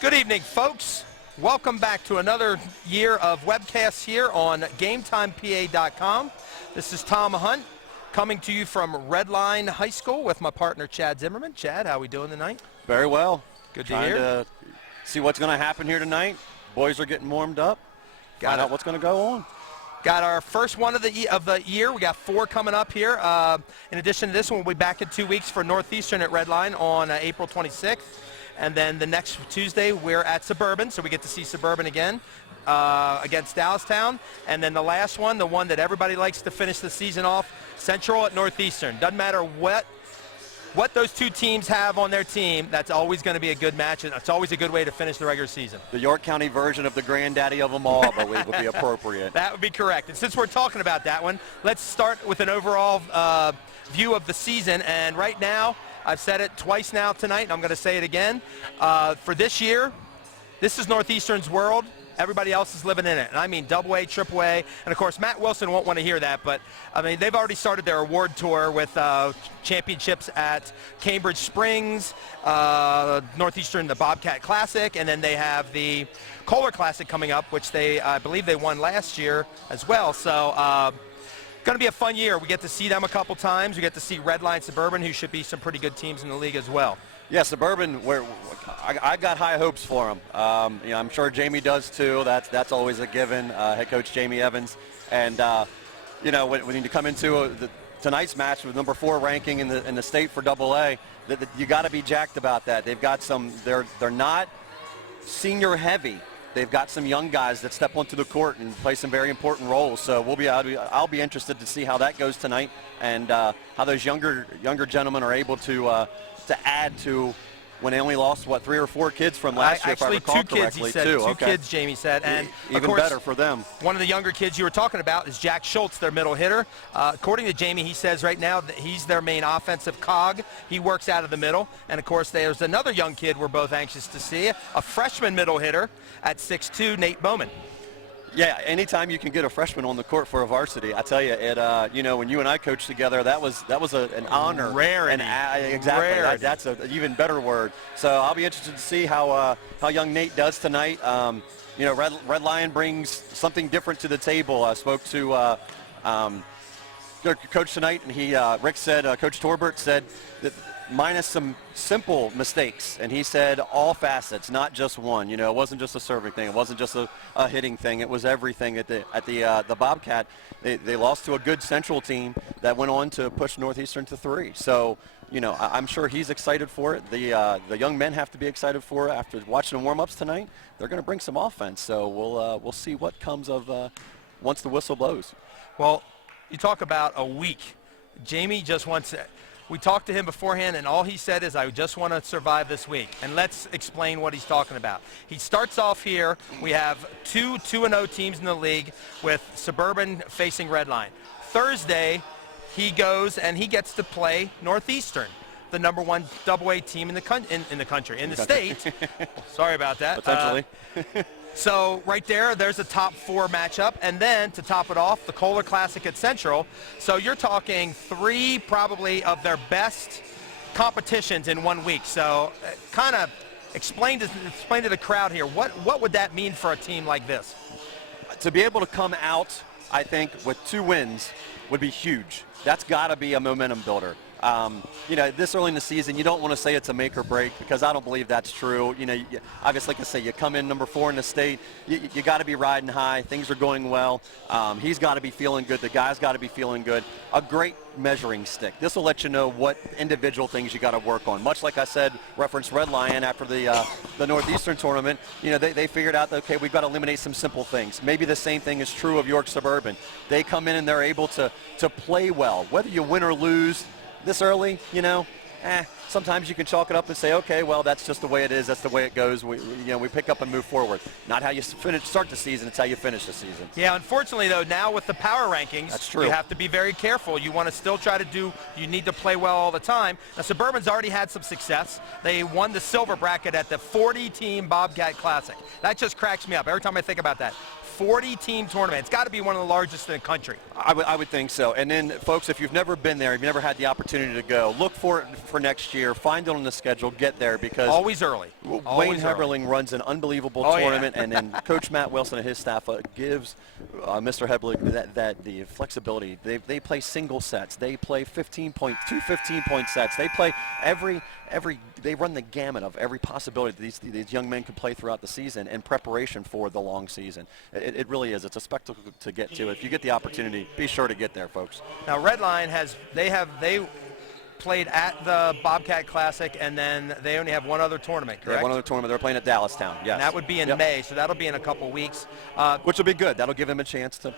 Good evening, folks. Welcome back to another year of webcasts here on GameTimePA.com. This is Tom Hunt coming to you from Redline High School with my partner Chad Zimmerman. Chad, how are we doing tonight? Very well. Good to hear. Trying to see what's going to happen here tonight. Boys are getting warmed up. Find out what's going to go on. Got our first one of the year. We got 4 coming up here. In addition to this one, we'll be back in 2 weeks for Northeastern at Redline on April 26th. And then the next Tuesday, we're at Suburban, so we get to see Suburban again against Dallastown. And then the last one, the one that everybody likes to finish the season off, Central at Northeastern. Doesn't matter what those two teams have on their team, that's always going to be a good match, and it's always a good way to finish the regular season. The York County version of the granddaddy of them all, I believe, would be appropriate. That would be correct. And since we're talking about that one, let's start with an overall view of the season. And right now, I've said it twice now tonight, and I'm going to say it again. For this year, this is Northeastern's world. Everybody else is living in it. And I mean double A, triple A. And, of course, Matt Wilson won't want to hear that. But, I mean, they've already started their award tour with championships at Cambridge Springs, Northeastern, the Bobcat Classic, and then they have the Kohler Classic coming up, which I believe they won last year as well. So, going to be a fun year. We get to see them a couple times. We get to see Redline Suburban, who should be some pretty good teams in the league as well. Yeah, Suburban, I got high hopes for them. I'm sure Jamie does too. That's always a given. Head coach Jamie Evans, and when you come into tonight's match with number 4 ranking in the state for Double A, you got to be jacked about that. They've got some. They're not senior heavy. They've got some young guys that step onto the court and play some very important roles. So I'll be interested to see how that goes tonight, and how those younger gentlemen are able to add to when they only lost 3 or 4 kids from last year, if I recall correctly. Actually, 2 kids, he said. Two kids, Jamie said, and even of course, better for them. One of the younger kids you were talking about is Jack Schultz, their middle hitter. According to Jamie, he says right now that he's their main offensive cog. He works out of the middle, and of course, there's another young kid we're both anxious to see, a freshman middle hitter at 6'2", Nate Bowman. Yeah, anytime you can get a freshman on the court for a varsity, I tell you, when you and I coached together, that was an honor. Rarity. Exactly. Rarity. That's an even better word. So I'll be interested to see how young Nate does tonight. Red Lion brings something different to the table. I spoke to coach tonight, and Rick said, Coach Torbert said that minus some simple mistakes, and he said all facets, not just one. It wasn't just a serving thing, it wasn't just a hitting thing, it was everything. At the Bobcat, they lost to a good Central team that went on to push Northeastern to 3. So I'm sure he's excited for it. The young men have to be excited for it. After watching the warm-ups tonight, they're going to bring some offense. So we'll see what comes of once the whistle blows. Well, you talk about a week. Jamie just wants it. We talked to him beforehand, and all he said is, I just want to survive this week. And let's explain what he's talking about. He starts off here. We have 2 2-0 teams in the league with Suburban facing Redline. Thursday, he goes and he gets to play Northeastern, the number 1 AA team in the state. Sorry about that. Potentially. So right there's a top 4 matchup, and then to top it off, the Kohler Classic at Central. So you're talking 3 probably of their best competitions in 1 week. So kind of explain to the crowd here, what would that mean for a team like this? To be able to come out, I think, with 2 wins would be huge. That's got to be a momentum builder. This early in the season, you don't want to say it's a make or break, because I don't believe that's true. Obviously, like I say, you come in number 4 in the state, you got to be riding high. Things are going well. He's got to be feeling good. The guy's got to be feeling good. A great measuring stick. This will let you know what individual things you got to work on. Much like I said, reference Red Lion after the Northeastern tournament. They figured out that, okay, we've got to eliminate some simple things. Maybe the same thing is true of York Suburban. They come in and they're able to play well, whether you win or lose. This early, sometimes you can chalk it up and say, okay, well, that's just the way it is. That's the way it goes. We pick up and move forward. Not how you start the season. It's how you finish the season. Yeah, unfortunately, though, now with the power rankings, that's true. You have to be very careful. You want to still try to you need to play well all the time. Now, Suburban's already had some success. They won the silver bracket at the 40-team Bobcat Classic. That just cracks me up every time I think about that. 40-team tournament. It's got to be one of the largest in the country. I would think so. And then, folks, if you've never been there, if you've never had the opportunity to go, look for it for next year. Find it on the schedule. Get there because always early. Wayne Heberling runs an unbelievable tournament, and then Coach Matt Wilson and his staff gives Mr. Heberling that the flexibility. They play single sets. They play 15-point sets. They play they run the gamut of every possibility that these young men can play throughout the season in preparation for the long season. It really is. It's a spectacle to get to. If you get the opportunity, be sure to get there, folks. Now, Redline they played at the Bobcat Classic, and then they only have one other tournament, correct? Yeah, one other tournament. They're playing at Dallastown, yes. And that would be in May, so that'll be in a couple weeks. Which will be good. That'll give them a chance to,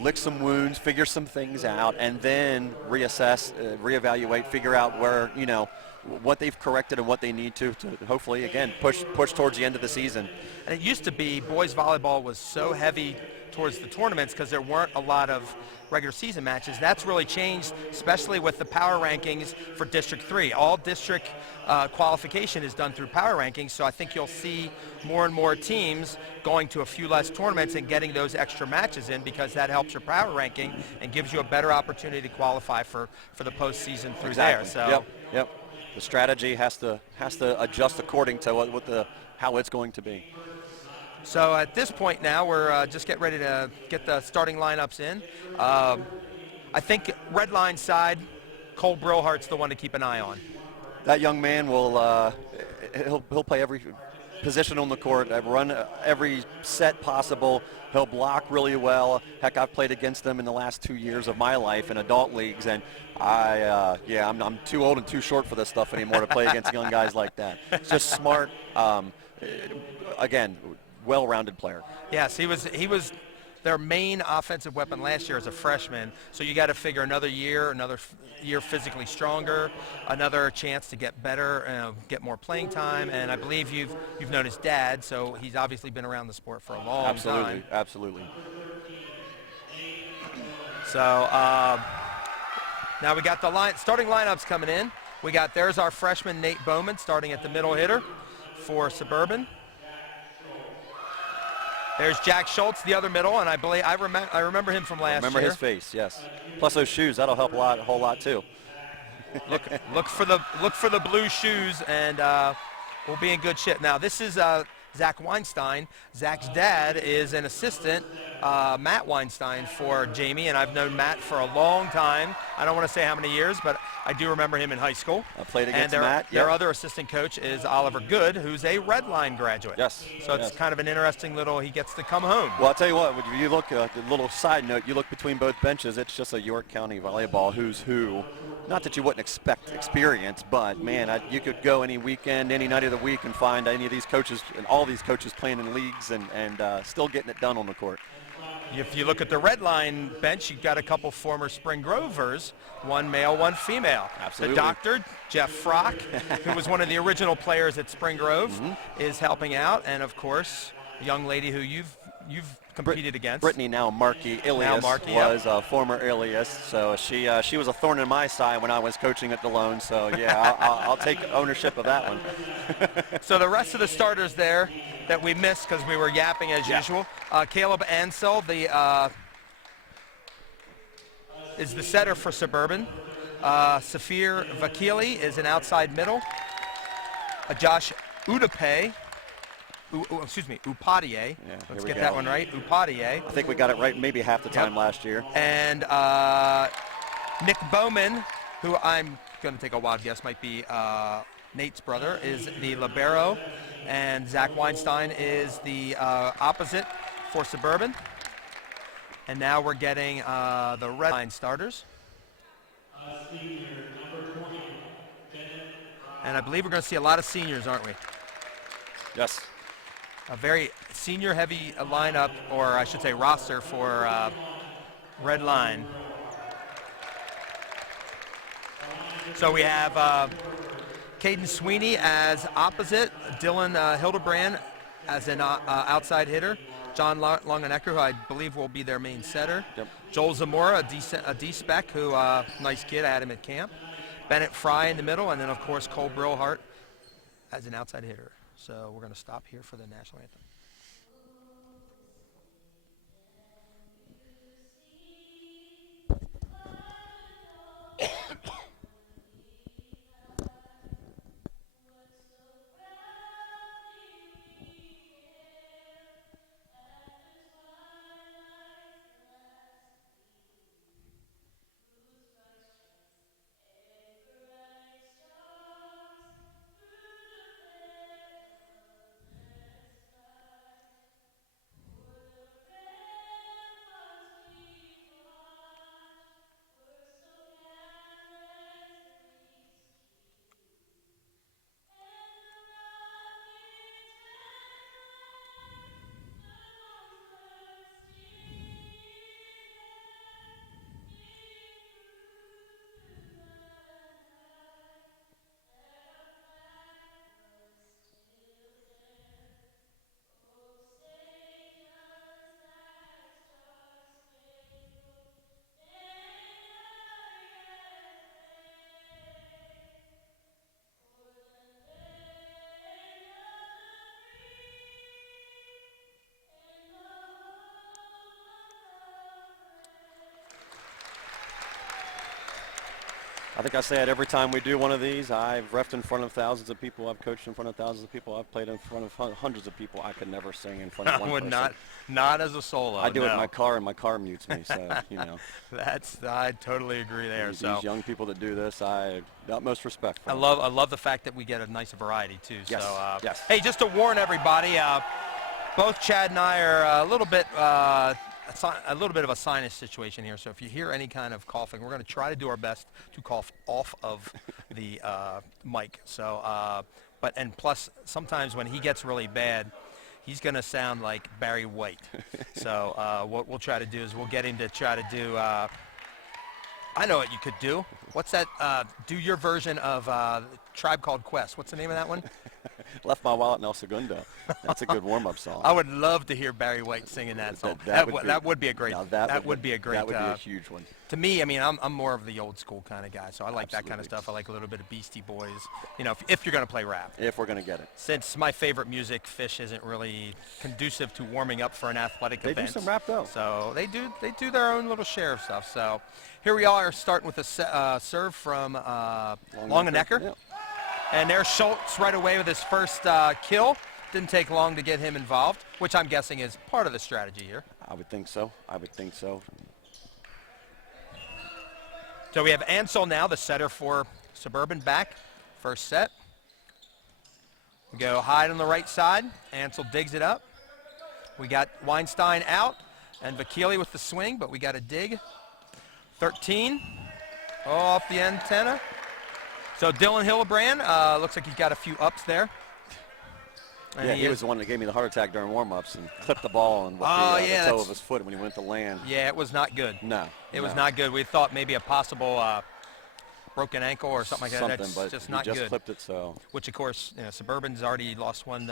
lick some wounds, figure some things out, and then reassess, reevaluate, figure out where, what they've corrected and what they need to hopefully, again, push towards the end of the season. And it used to be boys volleyball was so heavy towards the tournaments because there weren't a lot of regular season matches. That's really changed, especially with the power rankings for District 3. All district qualification is done through power rankings, so I think you'll see more and more teams going to a few less tournaments and getting those extra matches in because that helps your power ranking and gives you a better opportunity to qualify for the postseason through there. So. Yep. The strategy has to adjust according to how it's going to be. So at this point now, we're just getting ready to get the starting lineups in. I think red line side, Cole Brillhart's the one to keep an eye on. That young man will he'll play every position on the court, run every set possible. He'll block really well. Heck, I've played against him in the last 2 years of my life in adult leagues, and I'm too old and too short for this stuff anymore to play against young guys like that. It's just smart. Again, well-rounded player. Yes, he was their main offensive weapon last year as a freshman. So you got to figure another year physically stronger, another chance to get better, get more playing time. And I believe you've known his dad, so he's obviously been around the sport for a long time. Absolutely. So now we got the starting lineups coming in. There's our freshman Nate Bowman starting at the middle hitter for Suburban. There's Jack Schultz, the other middle, and I remember him from last year. Remember his face, yes. Plus those shoes, that'll help a whole lot too. look for the blue shoes, and we'll be in good shape. Now this is Zach Weinstein. Zach's dad is an assistant, Matt Weinstein, for Jamie, and I've known Matt for a long time. I don't want to say how many years, but I do remember him in high school. I played against Matt. Yep. Their other assistant coach is Oliver Good, who's a Redline graduate. Yes. So it's kind of an interesting he gets to come home. Well, I'll tell you what, when you look, a little side note, you look between both benches, it's just a York County volleyball who's who. Not that you wouldn't expect experience, but, man, you could go any weekend, any night of the week and find any of these coaches and all these coaches playing in leagues and still getting it done on the court. If you look at the Redline bench, you've got a couple former Spring Grovers, one male, one female. Absolutely. The doctor, Jeff Frock, who was one of the original players at Spring Grove, is helping out. And, of course, a young lady who you've competed against. Brittany, now Markey Ilias, was a former Ilias. So she was a thorn in my side when I was coaching at DeLone. So, yeah, I'll take ownership of that one. So the rest of the starters there that we missed because we were yapping as usual. Caleb Ansel is the setter for Suburban. Safir Vakili is an outside middle. Josh Upadie. Yeah, Let's get that one right. Upadie. I think we got it right maybe half the time last year. And Nick Bowman, who I'm going to take a wild guess might be Nate's brother, is the libero. And Zach Weinstein is the opposite for Suburban. And now we're getting the red line starters. And I believe we're going to see a lot of seniors, aren't we? Yes. A very senior-heavy lineup, or I should say roster, for Red Line. So we have Caden Sweeney as opposite, Dylan Hildebrand as an outside hitter, John Longenecker, who I believe will be their main setter, Joel Zamora, a D-spec, who nice kid, I had him at camp, Bennett Fry in the middle, and then, of course, Cole Brillhart as an outside hitter. So we're going to stop here for the national anthem. I think I say it every time we do one of these. I've reffed in front of thousands of people. I've coached in front of thousands of people. I've played in front of hundreds of people. I could never sing in front of one person. Not as a solo. I do it in my car, and my car mutes me. So I totally agree there. These young people that do this, I utmost respect for them. I love the fact that we get a nice variety too. Yes. So yes. Hey, just to warn everybody, both Chad and I are a little bit of a sinus situation here, so if you hear any kind of coughing, we're going to try to do our best to cough off of the mic. So, and plus, sometimes when he gets really bad, he's going to sound like Barry White. So what we'll try to do is we'll get him to try to do, I know what you could do. What's that? Do your version of Tribe Called Quest. What's the name of that one? Left My Wallet in El Segundo. That's a good warm-up song. I would love to hear Barry White singing that song. That would be a great. That would be a huge one. To me, I mean, I'm more of the old school kind of guy, so I like that kind of stuff. I like a little bit of Beastie Boys. You know, if you're going to play rap. If we're going to get it. Since my favorite music, Fish, isn't really conducive to warming up for an athletic event. They do some rap though. So they do their own little share of stuff. So here we are, starting with a serve from Longenecker. Yep. And there's Schultz right away with his first kill. Didn't take long to get him involved, which I'm guessing is part of the strategy here. I would think so. So we have Ansel now, the setter for Suburban, back. First set. We go hide on the right side. Ansel digs it up. We got Weinstein out and Vakili with the swing, but we got a dig. 13. Oh, off the antenna. So Dylan Hillebrand, looks like he's got a few ups there. And he was the one that gave me the heart attack during warm-ups and clipped the ball and the toe of his foot when he went to land. Yeah, it was not good. No. It was not good. We thought maybe a possible broken ankle or something like that. That's but just not just good. Clipped it, so. Which, of course, Suburban's already lost one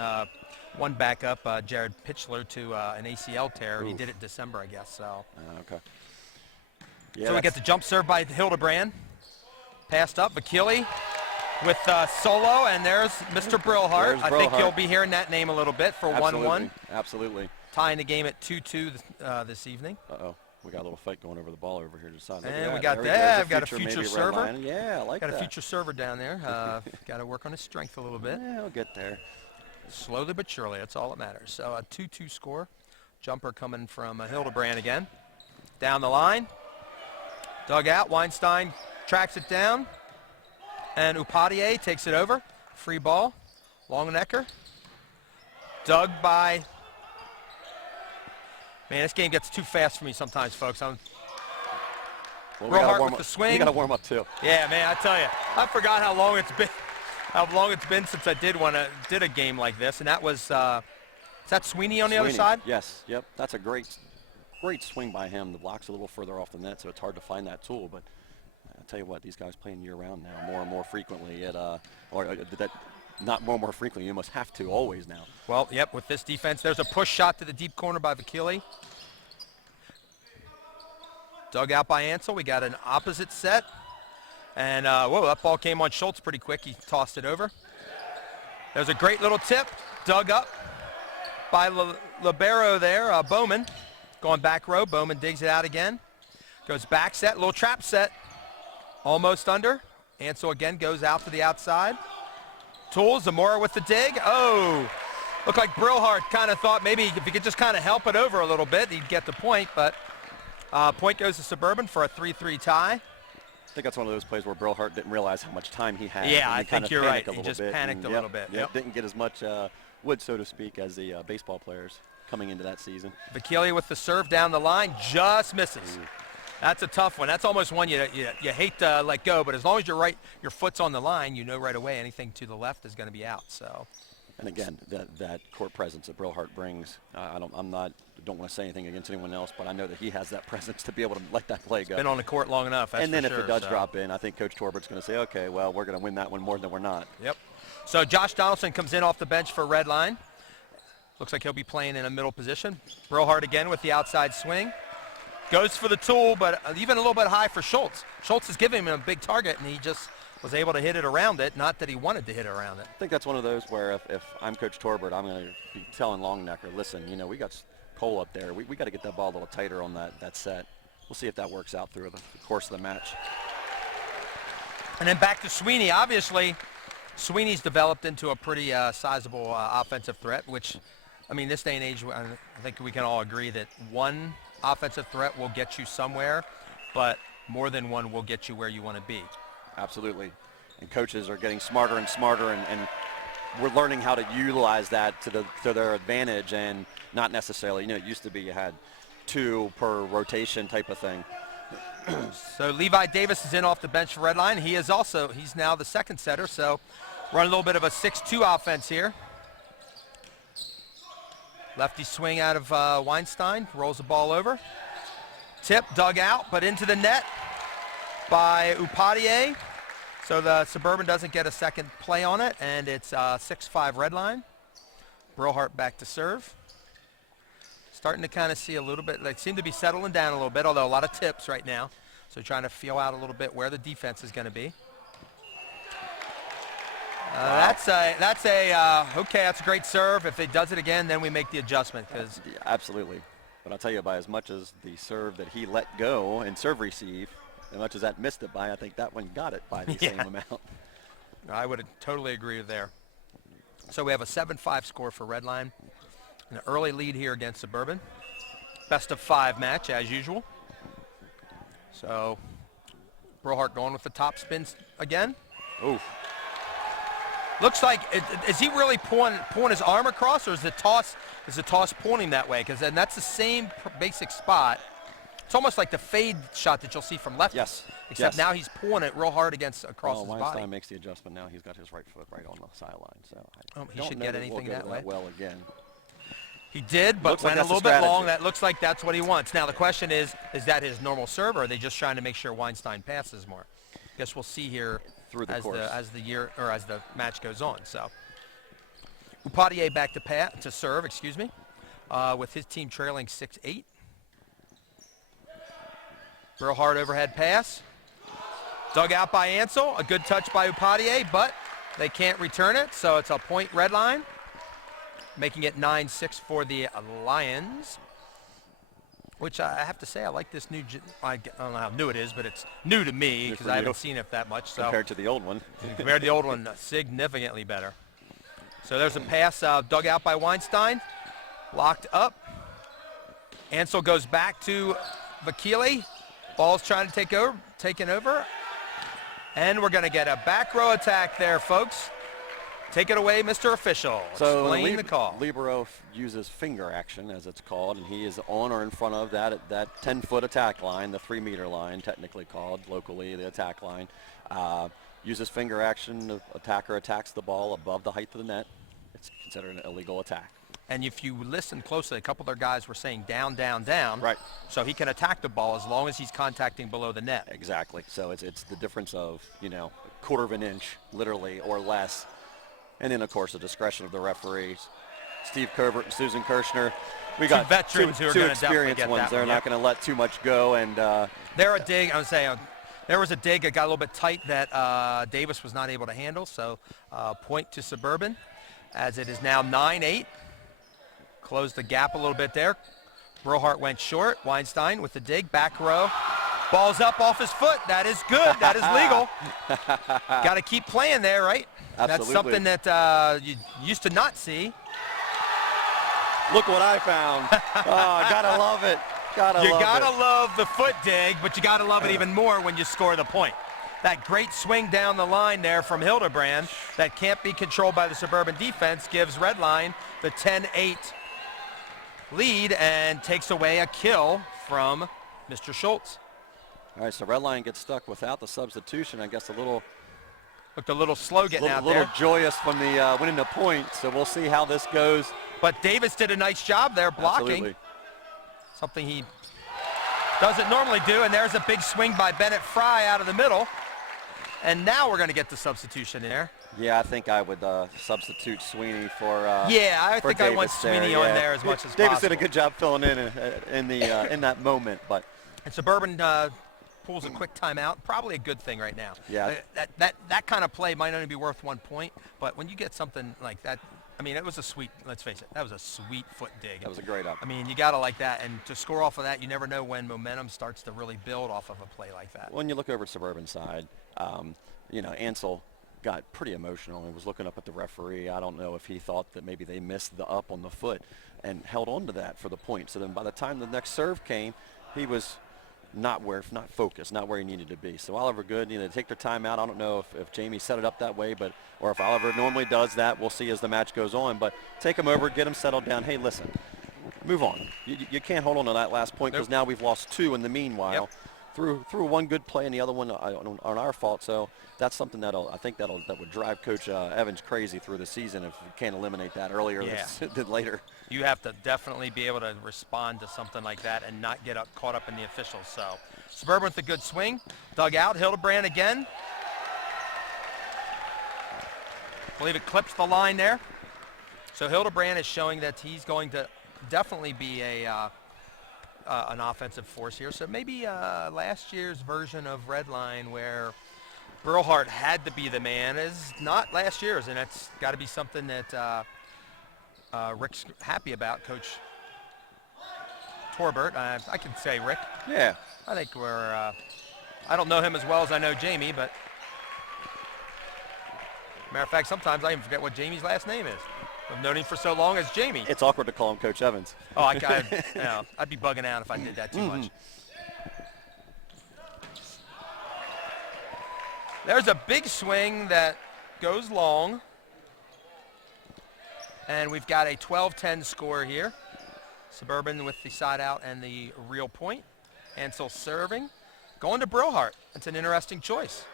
backup, Jared Pitchler, to an ACL tear. Oof. He did it in December, I guess. So. Okay. Yeah, so we get the jump serve by Hildebrand. Passed up, Vakili with solo, and there's Mr. Brillhart. I think you'll be hearing that name a little bit for 1-1. Absolutely. Tying the game at 2-2 this evening. Uh-oh. We got a little fight going over the ball over here to the side. And we got that. We've got a future server. Yeah, I like that. Got a future server down there. Got to work on his strength a little bit. Yeah, he'll get there. Slowly but surely. That's all that matters. So a 2-2 score. Jumper coming from Hildebrand again. Down the line. Dug out. Weinstein tracks it down. And Upadhyay takes it over. Free ball. Longenecker. Dug by... Man, this game gets too fast for me sometimes, folks. Brillhart with the swing. You got to warm up too. Yeah, man, I tell you, I forgot how long it's been since I did a game like this, and that was is that Sweeney on the other side? Yes, yep. That's a great swing by him. The block's a little further off the net, so it's hard to find that tool. But I tell you what, these guys playing year-round now, more and more frequently. Not more and more frequently. You must have to always now. Well, yep, with this defense. There's a push shot to the deep corner by Vakili. Dug out by Ansel. We got an opposite set. And, whoa, that ball came on Schultz pretty quick. He tossed it over. There's a great little tip. Dug up by Libero there, Bowman. Going back row. Bowman digs it out again. Goes back set. Little trap set. Almost under. Ansel again goes out to the outside. Tools, Zamora with the dig. Oh, looked like Brillhart kind of thought maybe if he could just kind of help it over a little bit, he'd get the point. But point goes to Suburban for a 3-3 tie. I think that's one of those plays where Brillhart didn't realize how much time he had. Yeah, I think you're right. He just panicked a little bit. Yep. Didn't get as much wood, so to speak, as the baseball players coming into that season. Vakili with the serve down the line, just misses. Ooh. That's a tough one. That's almost one you hate to let go, but as long as you're right, your foot's on the line, you know right away anything to the left is going to be out. So. And again, that court presence that Brillhart brings, I don't want to say anything against anyone else, but I know that he has that presence to be able to let that play go. Been on the court long enough. That's and then if it does drop in, I think Coach Torbert's going to say, okay, well, we're going to win that one more than we're not. Yep. So Josh Donaldson comes in off the bench for red line. Looks like he'll be playing in a middle position. Brillhart again with the outside swing. Goes for the tool, but even a little bit high for Schultz. Schultz is giving him a big target, and he just was able to hit it around it, not that he wanted to hit it around it. I think that's one of those where if I'm Coach Torbert, I'm going to be telling Longenecker, listen, we got Cole up there. We got to get that ball a little tighter on that set. We'll see if that works out through the course of the match. And then back to Sweeney. Obviously, Sweeney's developed into a pretty sizable offensive threat, which, I mean, this day and age, I think we can all agree that one offensive threat will get you somewhere, but more than one will get you where you want to be. Absolutely. And coaches are getting smarter and smarter, and we're learning how to utilize that to their advantage, and not necessarily, it used to be you had 2 per rotation type of thing. So Levi Davis is in off the bench for Redline. He's now the second setter, so run a little bit of a 6-2 offense here. Lefty swing out of Weinstein, rolls the ball over. Tip dug out, but into the net by Upadhyay. So the Suburban doesn't get a second play on it, and it's 6-5 Redline. Brillhart back to serve. Starting to kind of see a little bit, they seem to be settling down a little bit, although a lot of tips right now. So trying to feel out a little bit where the defense is going to be. Wow. That's a great serve. If it does it again, then we make the adjustment. Yeah, absolutely. But I'll tell you, by as much as the serve that he let go and serve receive, as much as that missed it by, I think that one got it by the same amount. I would totally agree there. So we have a 7-5 score for Redline. An early lead here against Suburban. Best of 5 match, as usual. So, Brillhart going with the top spins again. Ooh. Looks like, is he really pulling his arm across, or is the toss pulling him that way? Because then that's the same basic spot. It's almost like the fade shot that you'll see from lefty. Yes. Except now he's pulling it real hard across his Weinstein body. makes the adjustment now. He's got his right foot right on the sideline. So he should get anything that way. Well again. He did, but went a little bit long. That looks like that's what he wants. Now the question is that his normal serve, or are they just trying to make sure Weinstein passes more? Guess we'll see here as the match goes on. So Upadhyay back to serve, with his team trailing 6-8. Brillhart overhead pass. Dug out by Ansel. A good touch by Upadhyay, but they can't return it, so it's a point Redline, making it 9-6 for the Lions, which I have to say I like this new, I don't know how new it is, but it's new to me because I haven't seen it that much. So compared to the old one. Compared to the old one, significantly better. So there's a pass dug out by Weinstein, locked up. Ansel goes back to Vakili. Ball's trying to taken over. And we're going to get a back row attack there, folks. Take it away, Mr. Official. So explain the call. Libero uses finger action, as it's called, and he is on or in front of that 10-foot attack line, the 3-meter line, technically called locally the attack line. Uses finger action. The attacker attacks the ball above the height of the net. It's considered an illegal attack. And if you listen closely, a couple of their guys were saying down, down, down. Right. So he can attack the ball as long as he's contacting below the net. Exactly. So it's the difference of, quarter of an inch, literally, or less. And then, of course, the discretion of the referees. Steve Covert and Susan Kirshner. We got veterans who are two going to definitely get experienced ones. They're not going to let too much go. And there was a dig that got a little bit tight that Davis was not able to handle. So point to Suburban, as it is now 9-8. Closed the gap a little bit there. Brillhart went short. Weinstein with the dig, back row. Ball's up off his foot. That is good. That is legal. Got to keep playing there, right? Absolutely. That's something that you used to not see. Look what I found. Oh, gotta love it. You gotta love the foot dig, but you gotta love it even more when you score the point. That great swing down the line there from Hildebrand that can't be controlled by the Suburban defense gives Redline the 10-8 lead and takes away a kill from Mr. Schultz. All right, so Redline gets stuck without the substitution. I guess looked a little slow getting out there. A little joyous from the winning the point, so we'll see how this goes. But Davis did a nice job there blocking. Absolutely. Something he doesn't normally do, and there's a big swing by Bennett Fry out of the middle. And now we're going to get the substitution in there. Yeah, I think I would substitute Sweeney for I think Davis I want Sweeney on there as much as Davis possible. did a good job filling in that moment, but and Suburban pulls a quick timeout. Probably a good thing right now. Yeah. That kind of play might only be worth 1 point, but when you get something like that, I mean, it was a sweet. Let's face it, that was a sweet foot dig. That was a great up. I mean, you gotta like that, and to score off of that, you never know when momentum starts to really build off of a play like that. When you look over at Suburban side, Ansel got pretty emotional and was looking up at the referee. I don't know if he thought that maybe they missed the up on the foot and held on to that for the point. So then by the time the next serve came, he was not focused, not where he needed to be. So Oliver Good, they take their time out. I don't know if Jamie set it up that way, or if Oliver normally does that. We'll see as the match goes on. But take him over, get him settled down. Hey, listen, move on. You can't hold on to that last point because now we've lost 2 in the meanwhile. Through one good play and the other one on our fault. So that's something that would drive Coach Evans crazy through the season if we can't eliminate that earlier than later. You have to definitely be able to respond to something like that and not get caught up in the officials. So Suburban with a good swing, dug out. Hildebrand again. I believe it clips the line there. So Hildebrand is showing that he's going to definitely be an offensive force here. So maybe last year's version of Redline where Brillhart had to be the man is not last year's, and that's got to be something that Rick's happy about, Coach Torbert. I can say Rick. Yeah. I think I don't know him as well as I know Jamie, but matter of fact, sometimes I even forget what Jamie's last name is. I've known him for so long as Jamie. It's awkward to call him Coach Evans. Oh, I'd be bugging out if I did that too much. There's a big swing that goes long. And we've got a 12-10 score here. Suburban with the side out and the real point. Ansel serving. Going to Brillhart. That's an interesting choice.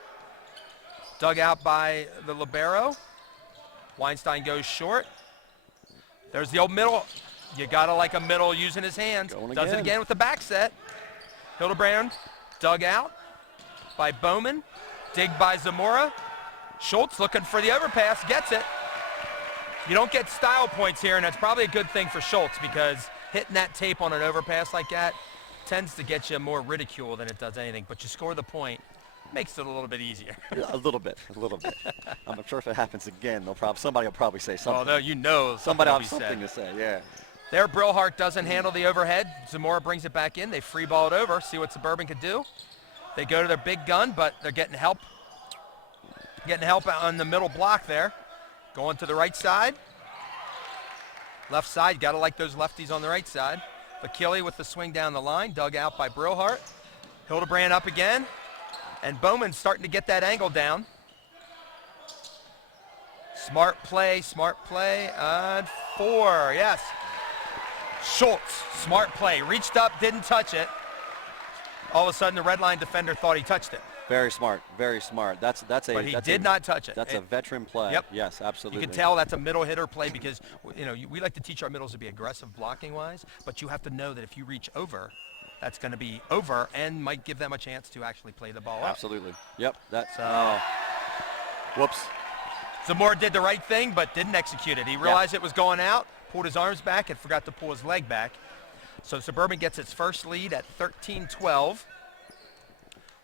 Dug out by the libero. Weinstein goes short. There's the old middle. You gotta like a middle using his hands. Does it again with the back set. Hildebrand dug out by Bowman. Dig by Zamora. Schultz looking for the overpass. Gets it. You don't get style points here, and that's probably a good thing for Schultz because hitting that tape on an overpass like that tends to get you more ridicule than it does anything. But you score the point. Makes it a little bit easier. A little bit. I'm sure if it happens again, somebody will probably say something. Although somebody will have something to say. Yeah. There, Brillhart doesn't handle the overhead. Zamora brings it back in. They free ball it over. See what Suburban could do. They go to their big gun, but they're getting help. Getting help on the middle block there. Going to the right side. Left side. You got to like those lefties on the right side. Vakili with the swing down the line. Dug out by Brillhart. Hildebrand up again. And Bowman's starting to get that angle down. Smart play. On 4, yes. Schultz, smart play. Reached up, didn't touch it. All of a sudden, the red line defender thought he touched it. Very smart. But he did not touch it. That's a veteran play. Yep. Yes, absolutely. You can tell that's a middle hitter play because we like to teach our middles to be aggressive blocking-wise, but you have to know that if you reach over, that's going to be over and might give them a chance to actually play the ball up. Absolutely. Yep. Whoops. Zamora did the right thing, but didn't execute it. He realized it was going out, pulled his arms back, and forgot to pull his leg back. So Suburban gets its first lead at 13-12.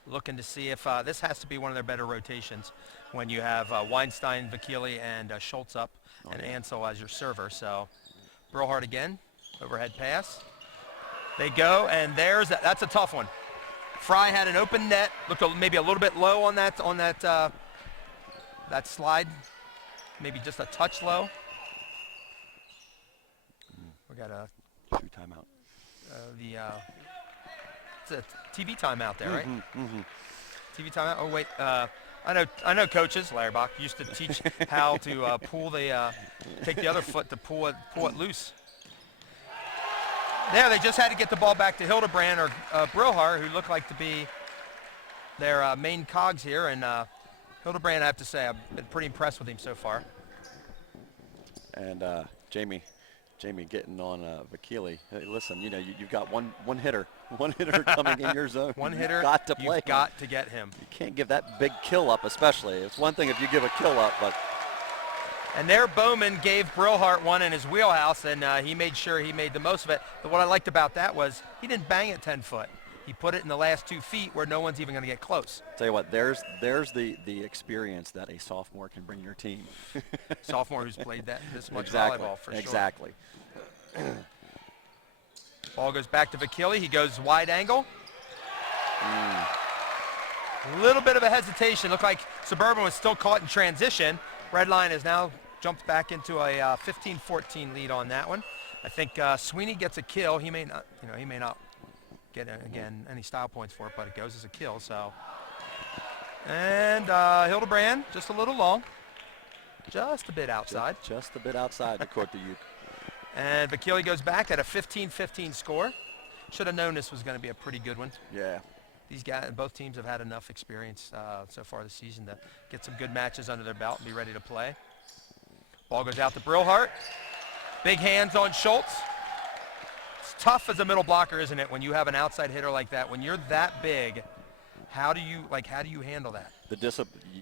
Looking to see if this has to be one of their better rotations when you have Weinstein, Vakili, and Schultz up, and Ansel as your server. So Brillhart again, overhead pass. They go, and that's a tough one. Fry had an open net, looked maybe a little bit low on that slide, maybe just a touch low. We got a timeout. It's a TV timeout there, right? Mm-hmm. TV timeout. Oh wait, I know coaches. Larry Bach used to teach how to take the other foot to pull it loose. There, they just had to get the ball back to Hildebrand or Brillhart, who look like to be their main cogs here. And Hildebrand, I have to say, I've been pretty impressed with him so far. And Jamie getting on Vakili. Hey, listen, you've got one hitter coming in your zone. One hitter, you've got to play. You've got to get him. You can't give that big kill up, especially. It's one thing if you give a kill up, but. And there, Bowman gave Brillhart one in his wheelhouse, and he made sure he made the most of it. But what I liked about that was he didn't bang it 10 foot. He put it in the last 2 feet where no one's even going to get close. Tell you what, there's the experience that a sophomore can bring your team. Sophomore who's played this much exactly. volleyball for sure. Exactly. Ball goes back to Vakili. He goes wide angle. A little bit of a hesitation. Looked like Suburban was still caught in transition. Redline has now jumped back into a 15-14 lead on that one. I think Sweeney gets a kill. He may not, he may not get again any style points for it, but it goes as a kill. So, and Hildebrand just a little long, just a bit outside. Just a bit outside the court to you. And Vakili goes back at a 15-15 score. Should have known this was going to be a pretty good one. Yeah. These guys, both teams have had enough experience so far this season to get some good matches under their belt and be ready to play. Ball goes out to Brillhart. Big hands on Schultz. It's tough as a middle blocker, isn't it, when you have an outside hitter like that? When you're that big, how do you handle that?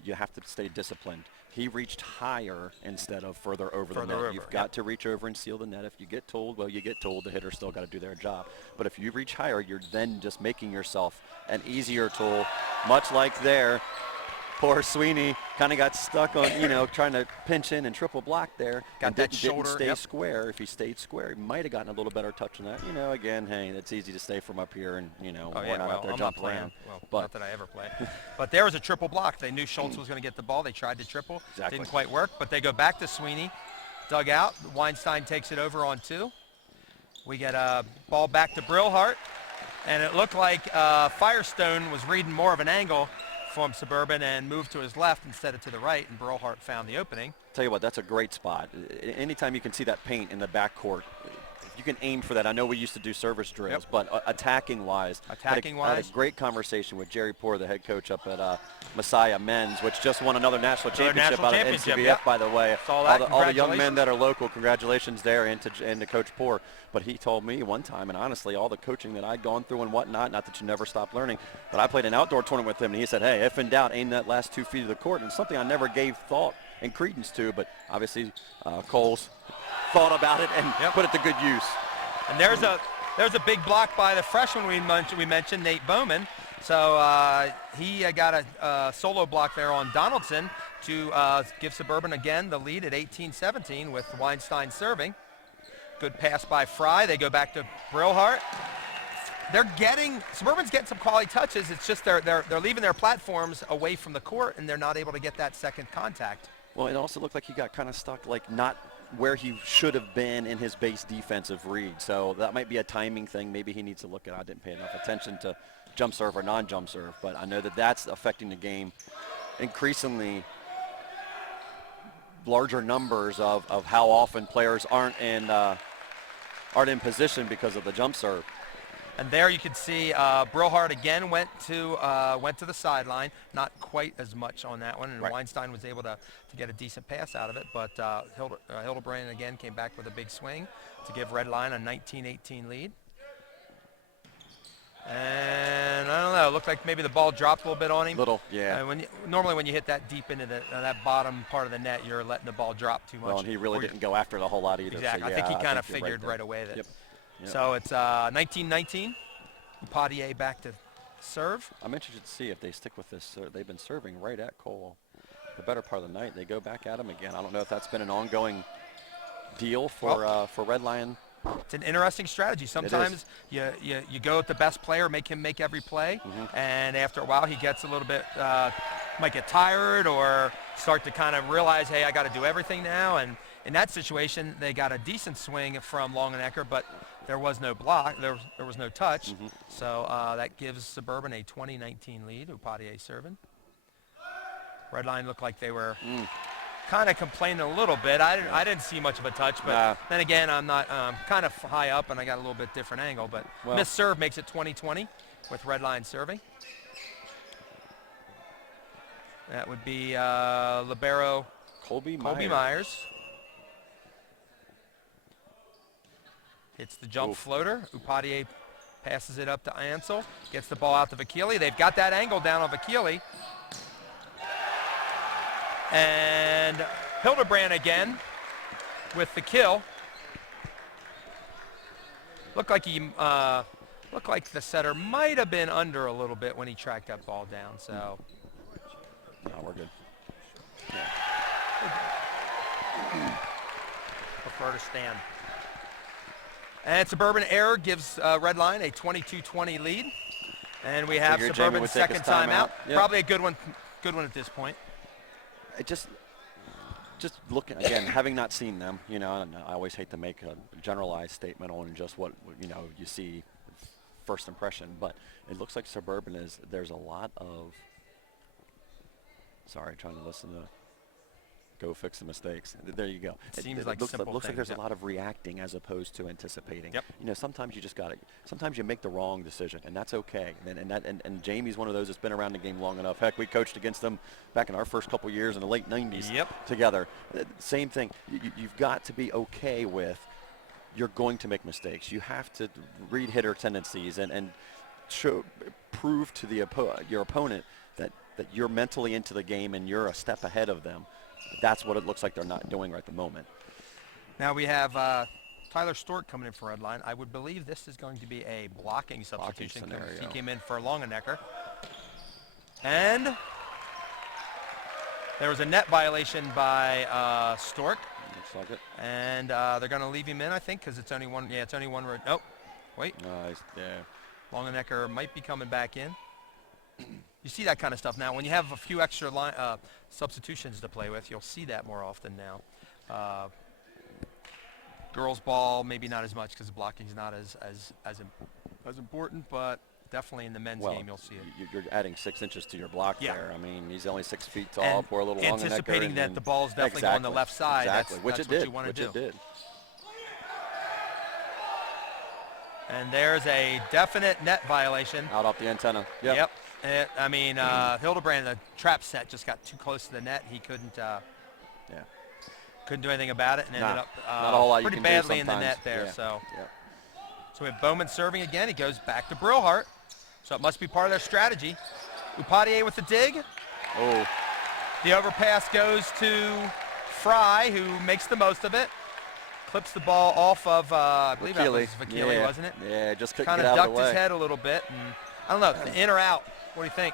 You have to stay disciplined. He reached higher instead of further over the net. Over, You've got to reach over and seal the net. If you get told, well, you get told. The hitter's still got to do their job. But if you reach higher, you're then just making yourself an easier tool, much like there. Poor Sweeney kind of got stuck on, trying to pinch in and triple block there. Got that shoulder. Didn't stay square. If he stayed square, he might have gotten a little better touch on that. Again, hey, it's easy to stay from up here and, we're not out there jumping around. Well, not that I ever play. But there was a triple block. They knew Schultz was going to get the ball. They tried to triple. Exactly. Didn't quite work, but they go back to Sweeney. Dug out. Weinstein takes it over on 2. We get a ball back to Brillhart. And it looked like Firestone was reading more of an angle from Suburban and moved to his left instead of to the right, and Brillhart found the opening. Tell you what, that's a great spot. Anytime you can see that paint in the backcourt, you can aim for that. I know we used to do service drills, but attacking-wise, I had a great conversation with Jerry Poor, the head coach up at Messiah Men's, which just won another national championship out of NCBF, by the way. All the young men that are local, congratulations there, and to Coach Poor. But he told me one time, and honestly, all the coaching that I'd gone through and whatnot, not that you never stop learning, but I played an outdoor tournament with him, and he said, hey, if in doubt, aim that last 2 feet of the court. And it's something I never gave thought and credence to, but obviously Cole's thought about it and put it to good use. And there's a big block by the freshman we mentioned, Nate Bowman. So he got a solo block there on Donaldson to give Suburban again the lead at 18-17 with Weinstein serving. Good pass by Fry. They go back to Brillhart. Suburban's getting some quality touches. It's just they're leaving their platforms away from the court, and they're not able to get that second contact. Well, it also looked like he got kind of stuck, like not where he should have been in his base defensive read. So that might be a timing thing. Maybe he needs to look at. I didn't pay enough attention to jump serve or non-jump serve, but I know that that's affecting the game. Increasingly larger numbers of how often players aren't in position because of the jump serve. And there you can see Brillhart again went to the sideline. Not quite as much on that one, and Weinstein was able to get a decent pass out of it. But Hildebrand again came back with a big swing to give Redline a 19-18 lead. And I don't know, it looked like maybe the ball dropped a little bit on him. And normally when you hit that deep into that bottom part of the net, you're letting the ball drop too much. Well, and he really didn't go after it a whole lot either. Exactly. So, I think he kind of figured right away that. Yep. So it's 19-19. Poitier back to serve. I'm interested to see if they stick with this. They've been serving right at Cole the better part of the night. They go back at him again. I don't know if that's been an ongoing deal for Red Lion. It's an interesting strategy. Sometimes you go with the best player, make him make every play, and after a while he gets a little bit, might get tired or start to kind of realize, hey, I got to do everything now. And in that situation, they got a decent swing from Longenecker, but there was no block, there was no touch. So that gives Suburban a 20-19 lead. Poitier serving. Redline looked like they were kind of complaining a little bit. I didn't see much of a touch, but then again, I'm not kind of high up and I got a little bit different angle. But missed serve makes it 20-20 with Redline serving. That would be libero Colby Myers. Hits the jump floater. Poitier passes it up to Ansel. Gets the ball out to Vakili. They've got that angle down on Vakili. And Hildebrand again with the kill. Looked like the setter might have been under a little bit when he tracked that ball down. So. No, we're good. Prefer to stand. And Suburban error gives Redline a 22-20 lead. And we have Figured Jamie Suburban's would take his second timeout. Yep. Probably a good one at this point. It just looking again, having not seen them, you know, and I always hate to make a generalized statement on just what you see first impression, but it looks like Suburban there's a lot of. Sorry, trying to listen to. Go fix the mistakes. There you go. Seems like looks simple like things, there's yep. a lot of reacting as opposed to anticipating. Yep. You know, sometimes you just got to. Sometimes you make the wrong decision, and that's okay. And Jamie's one of those that's been around the game long enough. Heck, we coached against them back in our first couple years in the late '90s. Yep. Together. Same thing. You've got to be okay with. You're going to make mistakes. You have to read hitter tendencies and prove to your opponent that you're mentally into the game and you're a step ahead of them. That's what it looks like they're not doing right at the moment. Now we have Tyler Stork coming in for Redline. I would believe this is going to be a blocking substitution because he came in for Longenecker. And there was a net violation by Stork. Looks like it. And they're going to leave him in, I think, because it's only one. Yeah, it's only one. Nope. Wait. Nice. Yeah. Longenecker might be coming back in. You see that kind of stuff now. When you have a few extra substitutions to play with, you'll see that more often now. Girls ball, maybe not as much because blocking is not as important, but definitely in the men's game you'll see it. You're adding 6 inches to your block there. I mean, he's only 6 feet tall, and poor little Longenecker. Anticipating that the ball's definitely going on the left side. Exactly, that's which what it did. you want to do. Which it did. And there's a definite net violation. Out off the antenna. Yep. I mean, Hildebrand, the trap set just got too close to the net. He couldn't do anything about it and ended up not a whole lot pretty you can badly do in the net there. Yeah. So we have Bowman serving again. He goes back to Brillhart. So it must be part of their strategy. Upadier with the dig. Oh. The overpass goes to Fry, who makes the most of it. Clips the ball off of, I believe that was Vakili, wasn't it? Yeah, just couldn't kind get of out of ducked the way. his head a little bit. And I don't know, in or out. What do you think?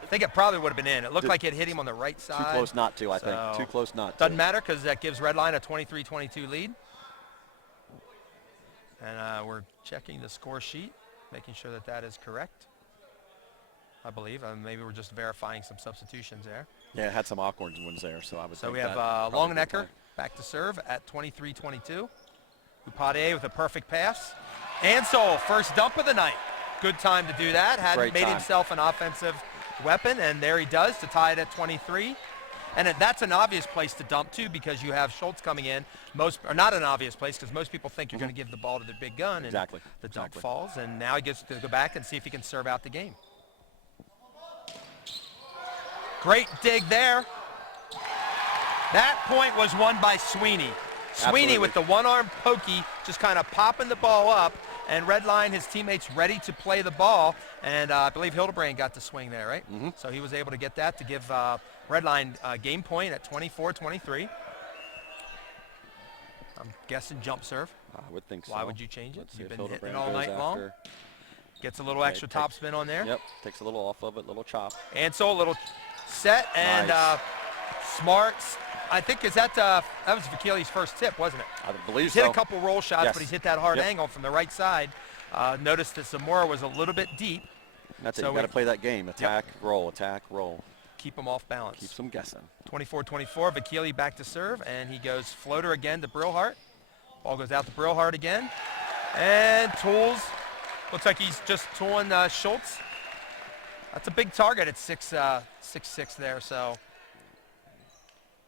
I think it probably would have been in. It looked like it hit him on the right side. Too close not to, I think. Too close not to. Doesn't matter because that gives Redline a 23-22 lead. And we're checking the score sheet, making sure that that is correct. I believe. Maybe we're just verifying some substitutions there. Yeah, it had some awkward ones there, so I would. So we have Longenecker back to serve at 23-22. Upadier with a perfect pass. Ansel, first dump of the night. Good time to do that. Hadn't made himself an offensive weapon, and there he does to tie it at 23. And that's an obvious place to dump too, because you have Schultz coming in. Or not an obvious place, because most people think you're going to give the ball to the big gun, and the dump falls. And now he gets to go back and see if he can serve out the game. Great dig there. That point was won by Sweeney. Sweeney with the one-arm pokey, just kind of popping the ball up, and Redline, his teammates, ready to play the ball. And I believe Hildebrand got the swing there, right? So he was able to get that to give Redline a game point at 24-23. I'm guessing jump serve. I would think so. Why would you change it? You've been hitting Hildebrand it all night long. Gets a little extra top spin on there. Yep, takes a little off of it, little chop. And so a little set and smart. I think that was Vakili's first tip, wasn't it? I believe he's so. Hit a couple roll shots, but he's hit that hard angle from the right side. Notice that Zamora was a little bit deep. That's it. You got to play that game. Attack, roll, attack, roll. Keep them off balance. Keeps them guessing. 24-24. Vakili back to serve, and he goes floater again to Brillhart. Ball goes out to Brillhart again, and tools. Looks like he's just tooling Schultz. That's a big target at 6'6" there. So.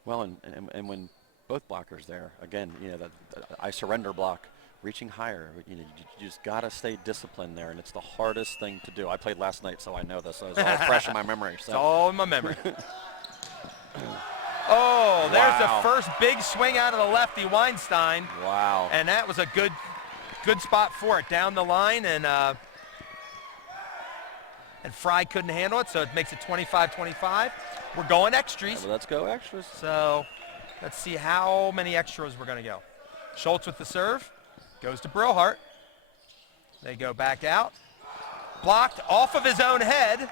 Well, and when both blockers there, again, you know, the I surrender block, reaching higher, you know, you just got to stay disciplined there, and it's the hardest thing to do. I played last night, so I know this. So it's all fresh in my memory. So. It's all in my memory. Oh, there's the first big swing out of the lefty, Weinstein. Wow. And that was a good spot for it down the line, and Fry couldn't handle it, so it makes it 25-25. We're going extras. Well, let's go extras. So let's see how many extras we're going to go. Schultz with the serve. Goes to Brillhart. They go back out. Blocked off of his own head.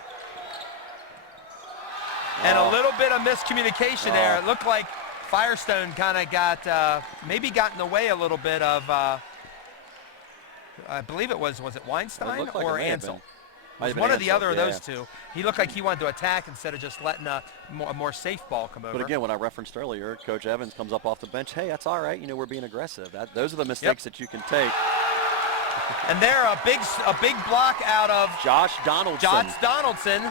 And a little bit of miscommunication there. It looked like Firestone kind of got, maybe got in the way a little bit of, I believe it was it Weinstein or Ansel? It was one or the other of those two. He looked like he wanted to attack instead of just letting a more safe ball come over. But again, when I referenced earlier, Coach Evans comes up off the bench. Hey, that's all right. You know, we're being aggressive. Those are the mistakes that you can take. And there, a big block out of Josh Donaldson. Josh Donaldson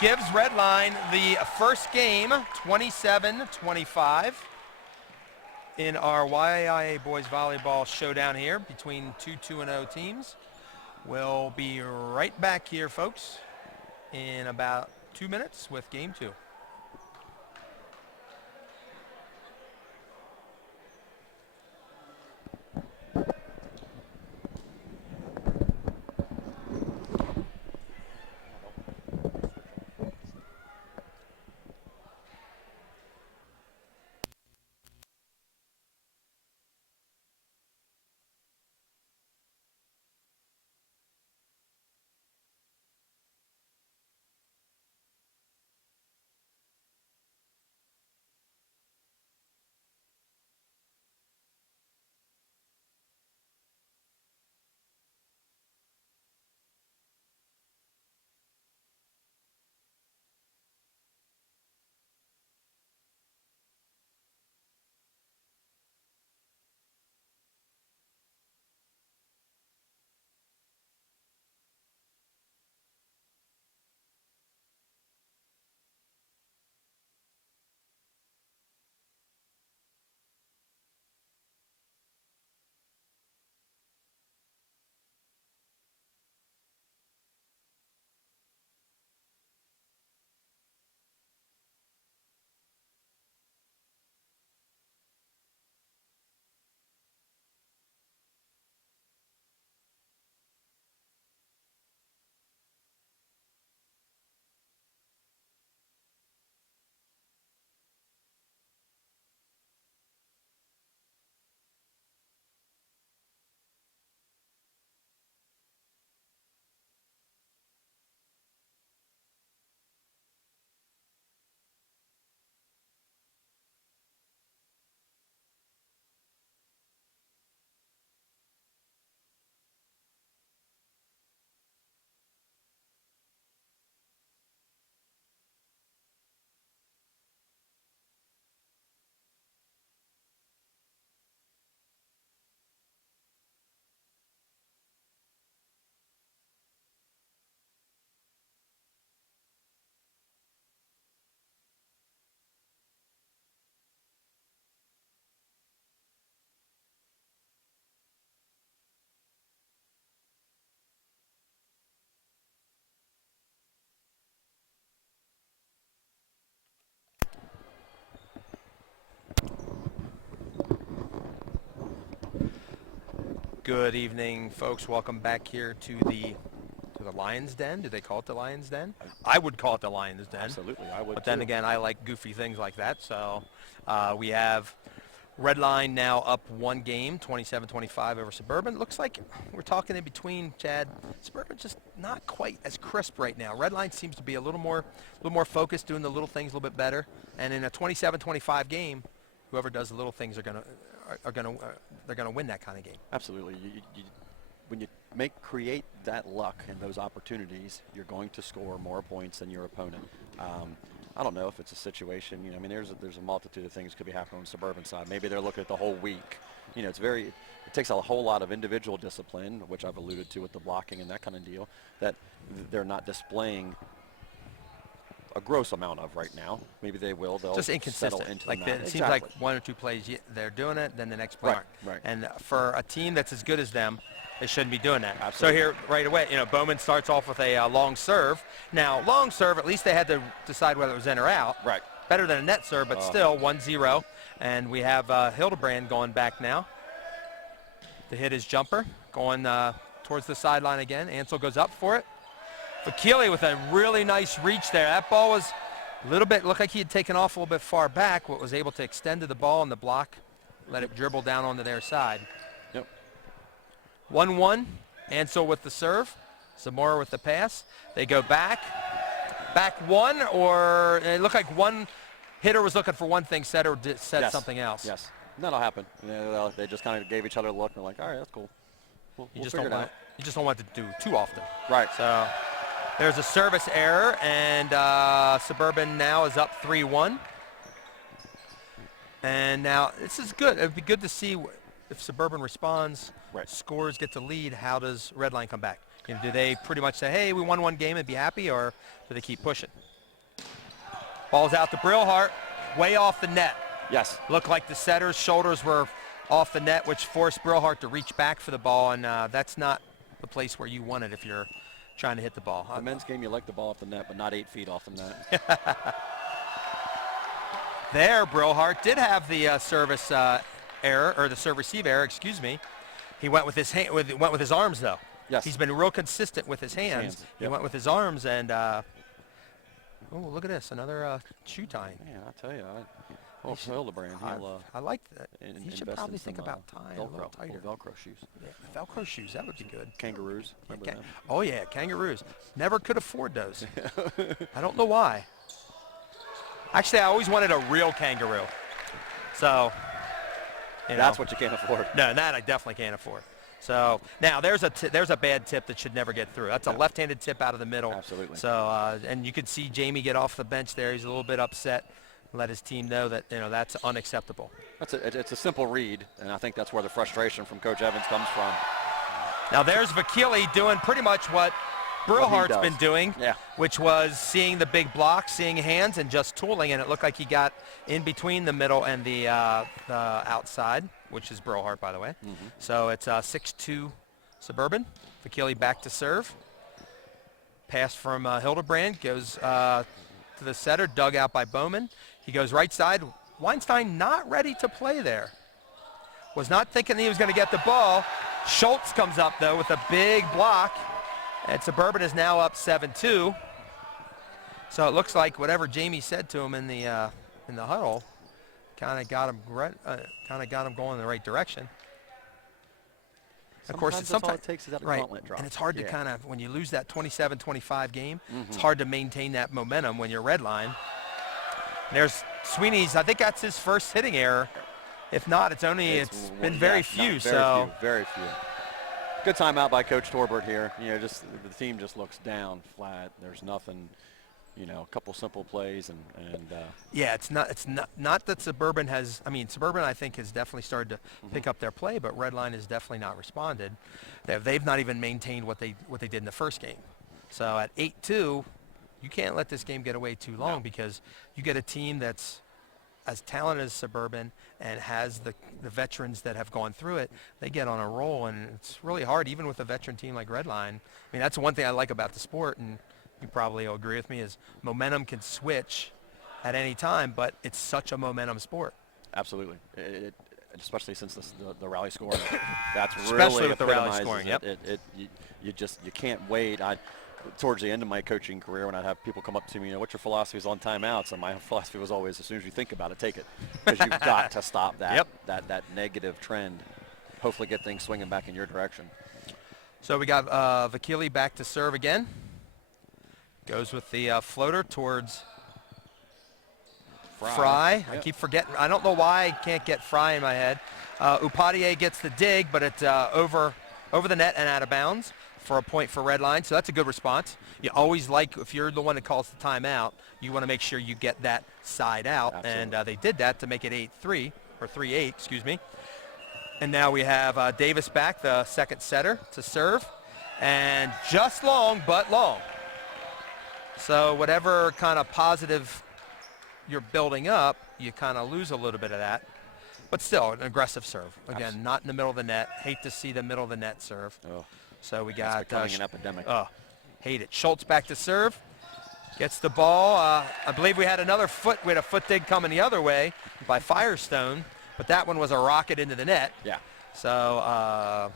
gives Redline the first game, 27-25, in our YIA boys volleyball showdown here between two 2-0 teams. We'll be right back here, folks, in about 2 minutes with game 2. Good evening, folks. Welcome back here to the Lion's Den. Do they call it the Lion's Den? I would call it the Lion's Den. Absolutely, I would. But then again, I like goofy things like that. So we have Redline now up 1 game, 27-25 over Suburban. Looks like we're talking in between, Chad. Suburban just not quite as crisp right now. Redline seems to be a little more focused, doing the little things a little bit better. And in a 27-25 game, whoever does the little things they're gonna win that kind of game. Absolutely. When you create that luck and those opportunities, you're going to score more points than your opponent. I don't know if it's a situation. I mean, there's a multitude of things could be happening on the Suburban side. Maybe they're looking at the whole week. It takes a whole lot of individual discipline, which I've alluded to with the blocking and that kind of deal, that they're not displaying a gross amount of right now. Maybe they will. They'll just inconsistent. Settle into like that. It seems like 1 or 2 plays they're doing it, then the next play aren't. Right. And for a team that's as good as them, they shouldn't be doing that. Absolutely. So here right away, Bowman starts off with a long serve. Now, long serve, at least they had to decide whether it was in or out. Right. Better than a net serve, but still 1-0. And we have Hildebrand going back now to hit his jumper, going towards the sideline again. Ansel goes up for it. Fakili with a really nice reach there. That ball was a little bit, looked like he had taken off a little bit far back, but was able to extend to the ball and the block, let it dribble down onto their side. Yep. 1-1, Ansel with the serve, Zamora with the pass. They go back one, or it looked like one hitter was looking for one thing, said Yes. something else. Yes, that'll happen. They just kind of gave each other a look and they're like, all right, that's cool. We'll You just figure don't it out. want to do too often. Right. So There's a service error, and Suburban now is up 3-1. And now this is good. It would be good to see if Suburban responds, Right. scores, gets a lead, how does Redline come back? You know, do they pretty much say, hey, we won one game and be happy, or do they keep pushing? Ball's out to Brillhart, way off the net. Yes. Looked like the setter's shoulders were off the net, which forced Brillhart to reach back for the ball, and that's not the place where you want it if you're trying to hit the ball. The men's game, you like the ball off the net, but not 8 feet off the net. There, Brillhart did have the service error, or the serve receive error, excuse me. He went with his hand, went with his arms though. Yes. He's been real consistent with his hands. He Yep. went with his arms, and oh, look at this, another shoe tying. Man, I tell you, Hildebrand, he'll I like that. in- He should invest probably in think some, about tying a little tighter. Velcro shoes. Yeah, Velcro shoes, that would be good. Kangaroos. Remember them? Oh yeah, kangaroos. Never could afford those. I don't know why. Actually, I always wanted a real kangaroo. So, you know. That's what you can't afford. No, that I definitely can't afford. So now there's a bad tip that should never get through. That's a left-handed tip out of the middle. Absolutely. So and you could see Jamie get off the bench there. He's a little bit upset. Let his team know that that's unacceptable. It's a simple read, and I think that's where the frustration from Coach Evans comes from. Now there's Vakili doing pretty much what Brillhart's does. been doing, Yeah. which was seeing the big block, seeing hands, and just tooling, and it looked like he got in between the middle and the outside, which is Brillhart, by the way. Mm-hmm. So it's 6-2 Suburban. Vakili back to serve. Pass from Hildebrand goes to the setter, dug out by Bowman. He goes right side. Weinstein not ready to play there. Was not thinking he was going to get the ball. Schultz comes up, though, with a big block. And Suburban is now up 7-2. So it looks like whatever Jamie said to him in the huddle kind of got him going in the right direction. Of course, Sometimes that's all it takes is that right, gauntlet drop. and it's hard to kind of, when you lose that 27-25 game, Mm-hmm. it's hard to maintain that momentum when you're red line. There's Sweeney's. I think that's his first hitting error. If not, it's been very few. Very few. Good timeout by Coach Torbert here. Just the team just looks down, flat. There's nothing. A couple simple plays and Yeah, it's not that Suburban has. I mean, Suburban I think has definitely started to pick up their play, but Redline has definitely not responded. They've not even maintained what they did in the first game. So at 8-2, you can't let this game get away too long because you get a team that's as talented as Suburban and has the veterans that have gone through it. They get on a roll, and it's really hard, even with a veteran team like Redline. I mean, that's one thing I like about the sport, and you probably will agree with me, is momentum can switch at any time, but it's such a momentum sport. absolutely. Especially since the rally scoring, that's Especially really with the rally epitomizes scoring, it. You can't wait. Towards the end of my coaching career, when I'd have people come up to me, what's your philosophies on timeouts? And my philosophy was always, as soon as you think about it, take it, because you've got to stop that that negative trend. Hopefully, get things swinging back in your direction. So we got Vakili back to serve again. Goes with the floater towards Fry. Yep. I keep forgetting. I don't know why I can't get Fry in my head. Upadhyay gets the dig, but it's over the net and out of bounds for a point for Redline. So that's a good response. You always like, if you're the one that calls the timeout, you want to make sure you get that side out. Absolutely. And they did that to make it 8-3, or 3-8, excuse me. And now we have Davis back, the second setter, to serve. And just long, but long. So whatever kind of positive you're building up, you kind of lose a little bit of that. But still, an aggressive serve. Again, not in the middle of the net. Hate to see the middle of the net serve. Oh, So we it's got becoming an epidemic. Oh, hate it. Schultz back to serve. Gets the ball. I believe we had a foot dig coming the other way by Firestone, but that one was a rocket into the net. Yeah. So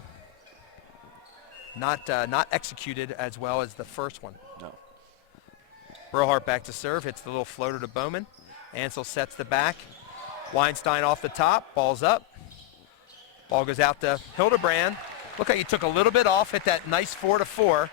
not executed as well as the first one. No. Brillhart back to serve, hits the little floater to Bowman. Ansel sets the back. Weinstein off the top, ball's up. Ball goes out to Hildebrand. Look how he took a little bit off, hit that nice 4-4.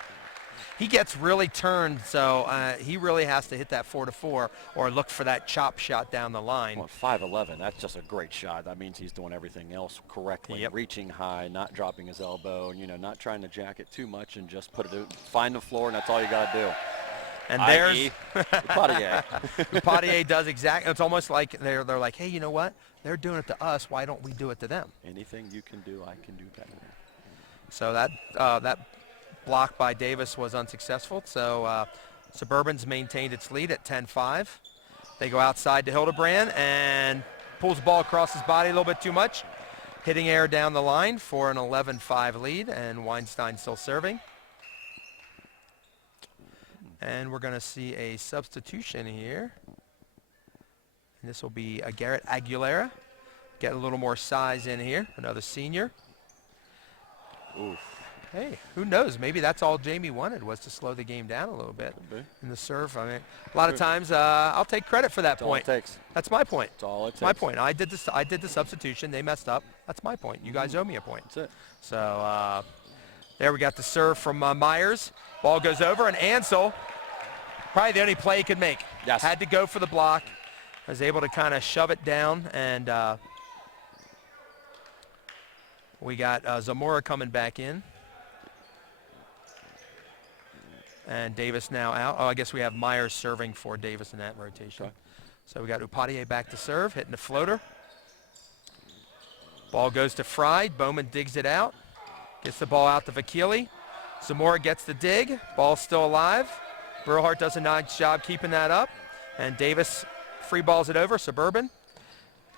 he gets really turned, so he really has to hit that 4-4 or look for that chop shot down the line. Well, 5'11", that's just a great shot. That means he's doing everything else correctly, reaching high, not dropping his elbow, not trying to jack it too much and just find the floor, and that's all you got to do. And there's Upadier. Upadier does exactly. It's almost like they're like, hey, you know what? They're doing it to us. Why don't we do it to them? Anything you can do, I can do better. So that block by Davis was unsuccessful. So Suburban's maintained its lead at 10-5. They go outside to Hildebrand and pulls the ball across his body a little bit too much, hitting air down the line for an 11-5 lead, and Weinstein still serving. And we're going to see a substitution here. And this will be a Garrett Aguilera. Get a little more size in here. Another senior. Oof. Hey, who knows? Maybe that's all Jamie wanted, was to slow the game down a little bit in the serve. I mean, a lot of times I'll take credit for that point. That's all it takes. That's my point. That's all it takes. My point. I did the substitution. They messed up. That's my point. You guys owe me a point. That's it. So there we got the serve from Myers. Ball goes over, and Ansel, probably the only play he could make. Yes. Had to go for the block. Was able to kind of shove it down, and we got Zamora coming back in. And Davis now out. Oh, I guess we have Myers serving for Davis in that rotation. Okay. So we got Upadier back to serve, hitting the floater. Ball goes to Fried. Bowman digs it out. Gets the ball out to Vakili. Zamora gets the dig. Ball's still alive. Brillhart does a nice job keeping that up. And Davis free balls it over. Suburban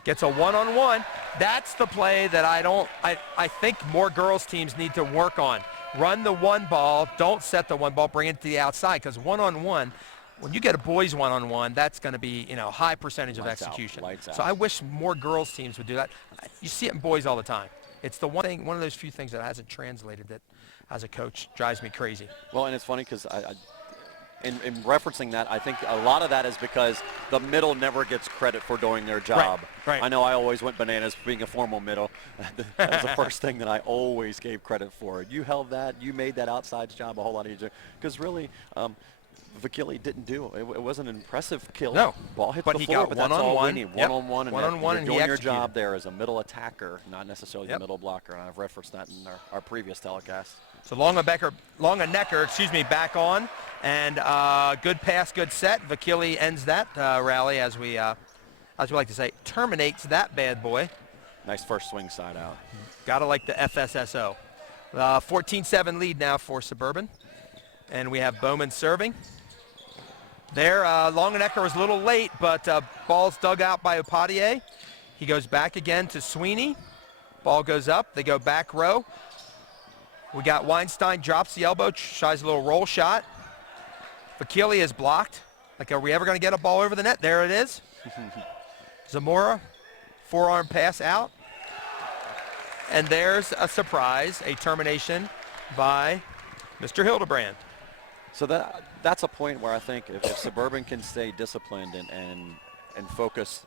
gets a one-on-one. That's the play that I think more girls teams need to work on. Run the one ball, don't set the one ball, bring it to the outside, because one-on-one, when you get a boys one-on-one, that's going to be high percentage of execution. Lights out. So I wish more girls teams would do that. You see it in boys all the time. It's the one of those few things that hasn't translated that as a coach drives me crazy. Well, and it's funny because in referencing that, I think a lot of that is because the middle never gets credit for doing their job. Right. I know I always went bananas being a formal middle. That was the first thing that I always gave credit for. You held that. You made that outside job a whole lot easier. Because really, Vakili didn't do it. It wasn't an impressive kill. No. Ball hit but the he floor, got but that's all we need. Yep. One-on-one. And One-on-one, you're and he doing your executed. job there as a middle attacker, not necessarily the middle blocker. And I've referenced that in our previous telecast. So Longenecker, back on. And good pass, good set. Vakili ends that rally, as we like to say, terminates that bad boy. Nice first swing side out. Gotta like the FSSO. 14-7 lead now for Suburban. And we have Bowman serving. There, Longenecker was a little late, but ball's dug out by Upadier. He goes back again to Sweeney. Ball goes up. They go back row. We got Weinstein drops the elbow, tries a little roll shot. Vakili is blocked. Like, are we ever going to get a ball over the net? There it is. Zamora, forearm pass out. And there's a surprise, a termination by Mr. Hildebrand. So that's a point where I think if Suburban can stay disciplined and focus,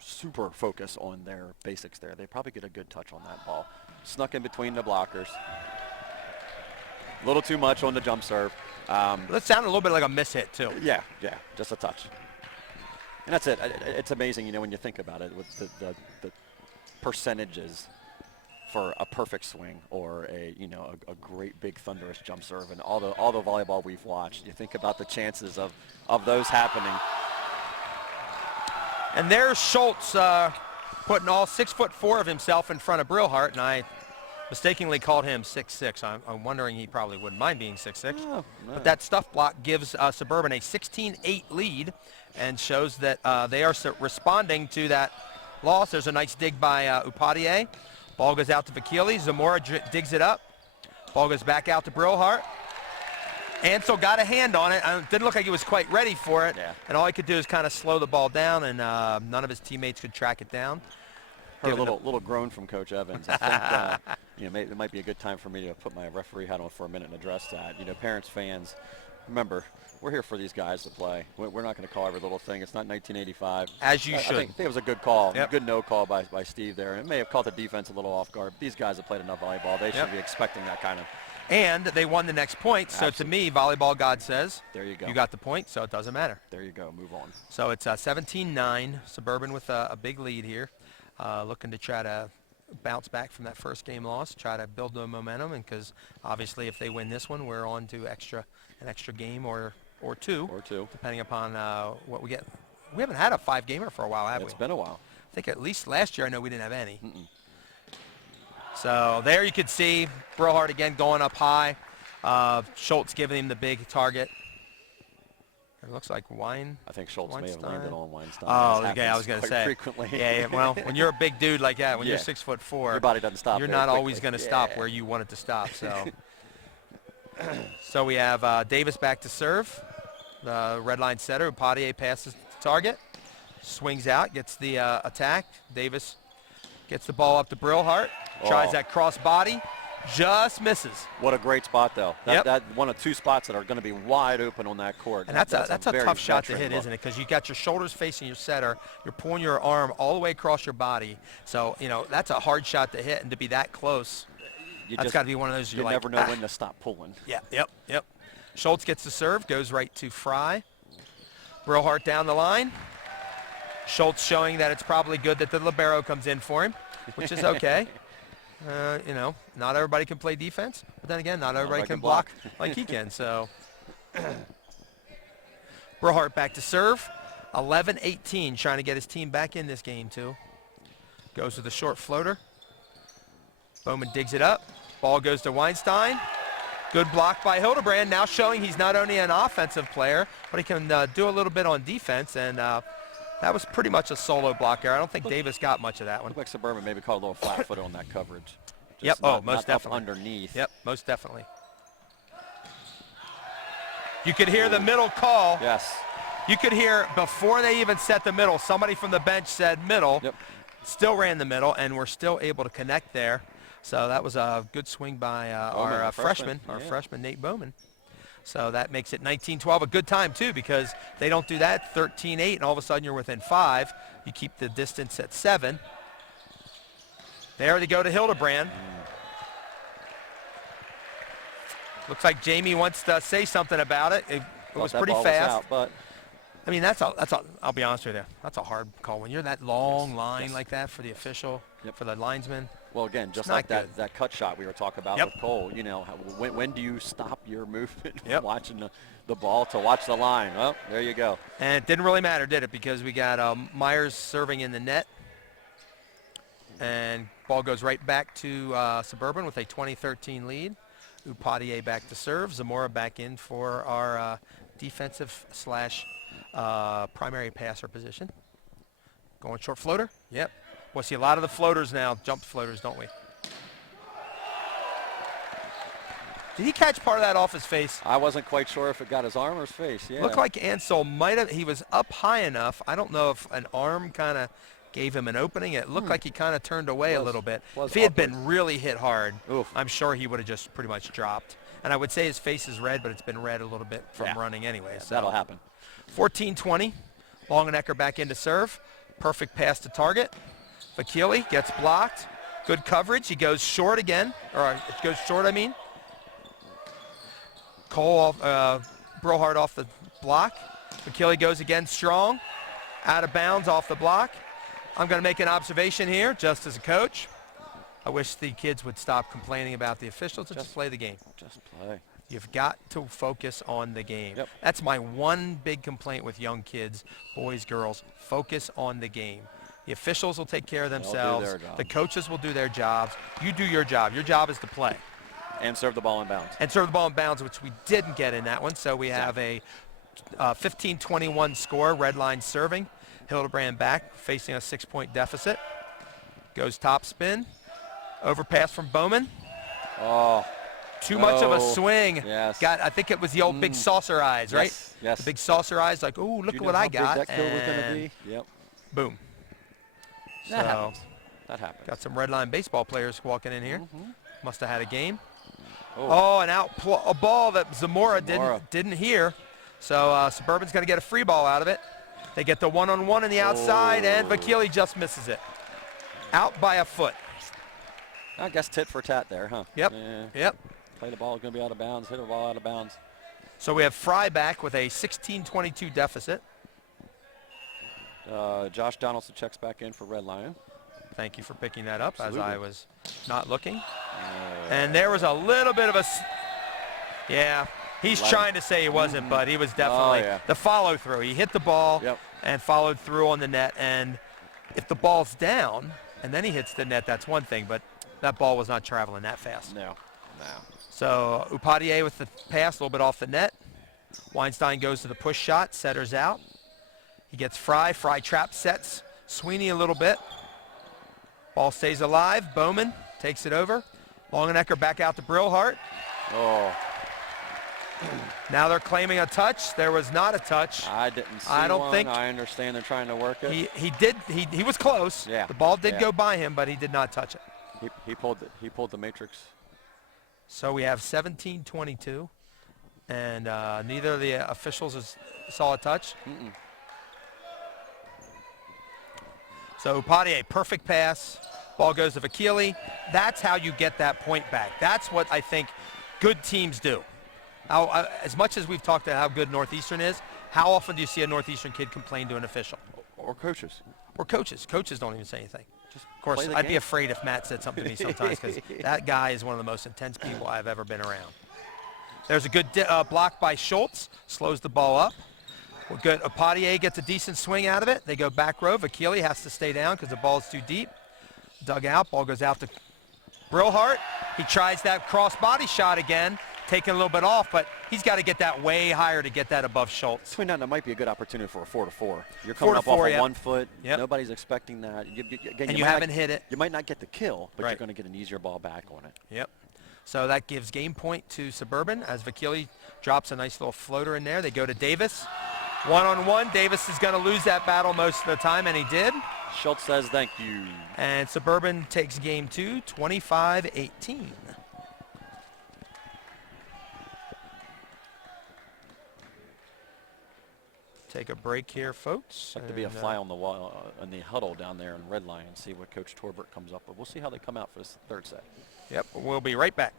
super focus on their basics there, they probably get a good touch on that ball. Snuck in between the blockers. A little too much on the jump serve. That sounded a little bit like a miss hit, too. Yeah, just a touch. And that's it. It's amazing, when you think about it, with the percentages for a perfect swing or a great big thunderous jump serve, and all the volleyball we've watched. You think about the chances of those happening. And there's Schultz putting all 6'4" of himself in front of Brillhart, and I mistakenly called him 6'6". I'm wondering he probably wouldn't mind being 6'6". No. But that stuff block gives Suburban a 16-8 lead and shows that they are responding to that loss. There's a nice dig by Upadier. Ball goes out to Vakili. Zamora digs it up. Ball goes back out to Brillhart. Ansel got a hand on it. Didn't look like he was quite ready for it. Yeah. And all he could do is kind of slow the ball down, and none of his teammates could track it down. Heard a little groan from Coach Evans. I think it might be a good time for me to put my referee hat on for a minute and address that. Parents, fans, remember, we're here for these guys to play. We're not going to call every little thing. It's not 1985. As you should. I think it was a good call, Yep. good no call by Steve there. It may have caught the defense a little off guard. But these guys have played enough volleyball. They should be expecting that kind of And they won the next point. So to me, volleyball God says, there you go. You got the point, so it doesn't matter. There you go. Move on. So it's 17-9. Suburban with a big lead here, looking to try to bounce back from that first game loss, try to build the momentum, and because obviously if they win this one, we're on to an extra game or two, depending upon what we get. We haven't had a 5-gamer for a while, have we? It's been a while. I think at least last year I know we didn't have any. So there you could see Brillhart again going up high. Schultz giving him the big target. It looks like I think Schultz may have landed on Weinstein. Oh, okay. I was going to say. Frequently. Yeah. Well, when you're a big dude like that, when you're 6'4", your body doesn't stop. You're not always going to stop where you want it to stop. So, so we have Davis back to serve. The red line setter, Upadier passes the target, swings out, gets the attack. Davis gets the ball up to Brillhart, tries that cross body. Just misses. What a great spot, though. That one of two spots that are going to be wide open on that court. And that's a tough shot to hit, isn't it? Because you got your shoulders facing your setter. You're pulling your arm all the way across your body. So, that's a hard shot to hit, and to be that close, that's got to be one of those you never know when to stop pulling. Yeah, yep. Schultz gets the serve, goes right to Fry. Brillhart down the line. Schultz showing that it's probably good that the libero comes in for him, which is okay. Not everybody can play defense, but then again, not everybody can block like he can. So, Brillhart back to serve. 11-18, trying to get his team back in this game, too. Goes with a short floater. Bowman digs it up. Ball goes to Weinstein. Good block by Hildebrand, now showing he's not only an offensive player, but he can do a little bit on defense. And that was pretty much a solo block there. I don't think Davis got much of that one. Looked like Suburban maybe caught a little flat-footed on that coverage. Just most definitely. Underneath. Yep, most definitely. You could hear the middle call. Yes. You could hear before they even set the middle, somebody from the bench said middle. Yep. Still ran the middle, and we're still able to connect there. So that was a good swing by our freshman, Nate Bowman. So that makes it 19-12, a good time, too, because they don't do that, 13-8, and all of a sudden you're within 5. You keep the distance at 7. There they go to Hildebrand. Looks like Jamie wants to say something about it. It was pretty fast. I mean, I'll be honest with you, that's a hard call. When you're that long line like that for the official, for the linesman. Well, again, just like that cut shot we were talking about with Cole, when do you stop your movement watching the ball to watch the line? Well, there you go. And it didn't really matter, did it? Because we got Myers serving in the net. And ball goes right back to Suburban with a 20-13 lead. Upadier back to serve. Zamora back in for our defensive / primary passer position. Going short floater. Yep. We'll see a lot of the floaters now, jump floaters, don't we? Did he catch part of that off his face? I wasn't quite sure if it got his arm or his face. Yeah. Looked like Ansel might have. He was up high enough. I don't know if an arm kind of gave him an opening. It looked like he kind of turned away a little bit. If he had been really hit hard, I'm sure he would have just pretty much dropped. And I would say his face is red, but it's been red a little bit from running anyway. So that'll happen. 14-20. Longenecker back in to serve. Perfect pass to target. Vakili gets blocked. Good coverage. He goes short again. Or it goes short, I mean. Cole, Brillhart off the block. Vakili goes again strong. Out of bounds off the block. I'm going to make an observation here, just as a coach. I wish the kids would stop complaining about the officials and just play the game. Just play. You've got to focus on the game. Yep. That's my one big complaint with young kids, boys, girls. Focus on the game. The officials will take care of themselves. They'll do their job. The coaches will do their jobs. You do your job. Your job is to play. And serve the ball in bounds. And serve the ball in bounds, which we didn't get in that one. So we have a 15-21 score, red line serving. Hildebrand back, facing a 6-point deficit. Goes top spin. Overpass from Bowman. Oh. Too much of a swing. Yes. I think it was the old big saucer eyes, right? Yes. The big saucer eyes, like, oh, look at what I got. That kill was going to be. Yep. Boom. That happens. That happens. Got some red line baseball players walking in here. Must have had a game. Oh, and a ball that Zamora. didn't hear. So Suburban's going to get a free ball out of it. They get the one-on-one on the outside, and Vakili just misses it. Out by a foot. I guess tit for tat there, huh? Yep. Yeah. Yep. Play the ball, going to be out of bounds. Hit the ball out of bounds. So we have Fry back with a 16-22 deficit. Josh Donaldson checks back in for Red Lion. Thank you for picking that up. Absolutely. As I was not looking. And there was a little bit of a, yeah, he's trying to say he wasn't, but he was definitely the follow through. He hit the ball and followed through on the net. And if the ball's down and then he hits the net, that's one thing, but that ball was not traveling that fast. No. So Upadhyay with the pass, a little bit off the net. Weinstein goes to the push shot, setters out. He gets Fry. Fry trap sets Sweeney a little bit. Ball stays alive. Bowman takes it over. Longenecker back out to Brillhart. Oh. Now they're claiming a touch. There was not a touch. I didn't see I don't one. think. I understand they're trying to work it. He was close. Yeah. The ball did go by him, but he did not touch it. He pulled the matrix. So we have 17-22, and neither of the officials saw a touch. So Upadhyay, perfect pass. Ball goes to Vakili. That's how you get that point back. That's what I think good teams do. As much as we've talked about how good Northeastern is, how often do you see a Northeastern kid complain to an official? Or coaches. Or coaches. Coaches don't even say anything. Just of course, play the I'd be game. afraid if Matt said something to me sometimes because that guy is one of the most intense people I've ever been around. There's a good block by Schultz. Slows the ball up. We're good. Upadhyay gets a decent swing out of it. They go back row. Vakili has to stay down because the ball's too deep. Dug out. Ball goes out to Brillhart. He tries that cross body shot again, taking a little bit off, but he's got to get that way higher to get that above Schultz. Between that, might be a good opportunity for a 4-4. You're coming up 4-4, off of yep. 1 foot. Yep. Nobody's expecting that. Again, And you haven't hit it. You might not get the kill, but Right. you're going to get an easier ball back on it. Yep. So that gives game point to Suburban as Vakili drops a nice little floater in there. They go to Davis. One-on-one. Davis is going to lose that battle most of the time, and he did. Schultz says thank you. And Suburban takes game 2, 25-18. Take a break here, folks. Like to be a fly on the wall in the huddle down there in Red Lion and see what Coach Torbert comes up with. We'll see how they come out for this third set. Yep, we'll be right back.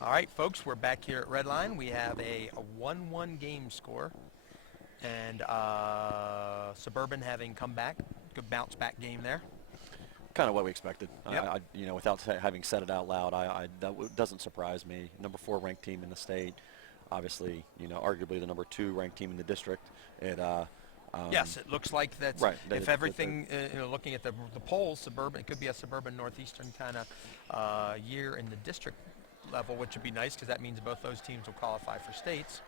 All right, folks, we're back here at Redline. We have a 1-1 game score. And Suburban having come back. Good bounce back game there. Kind of what we expected. Yep. Without having said it out loud, that doesn't surprise me. Number 4 ranked team in the state. obviously, arguably the number 2 ranked team in the district. Yes, it looks like that's right. If everything, looking at the polls, Suburban, it could be a Suburban Northeastern kind of year in the district level, which would be nice because that means both those teams will qualify for states.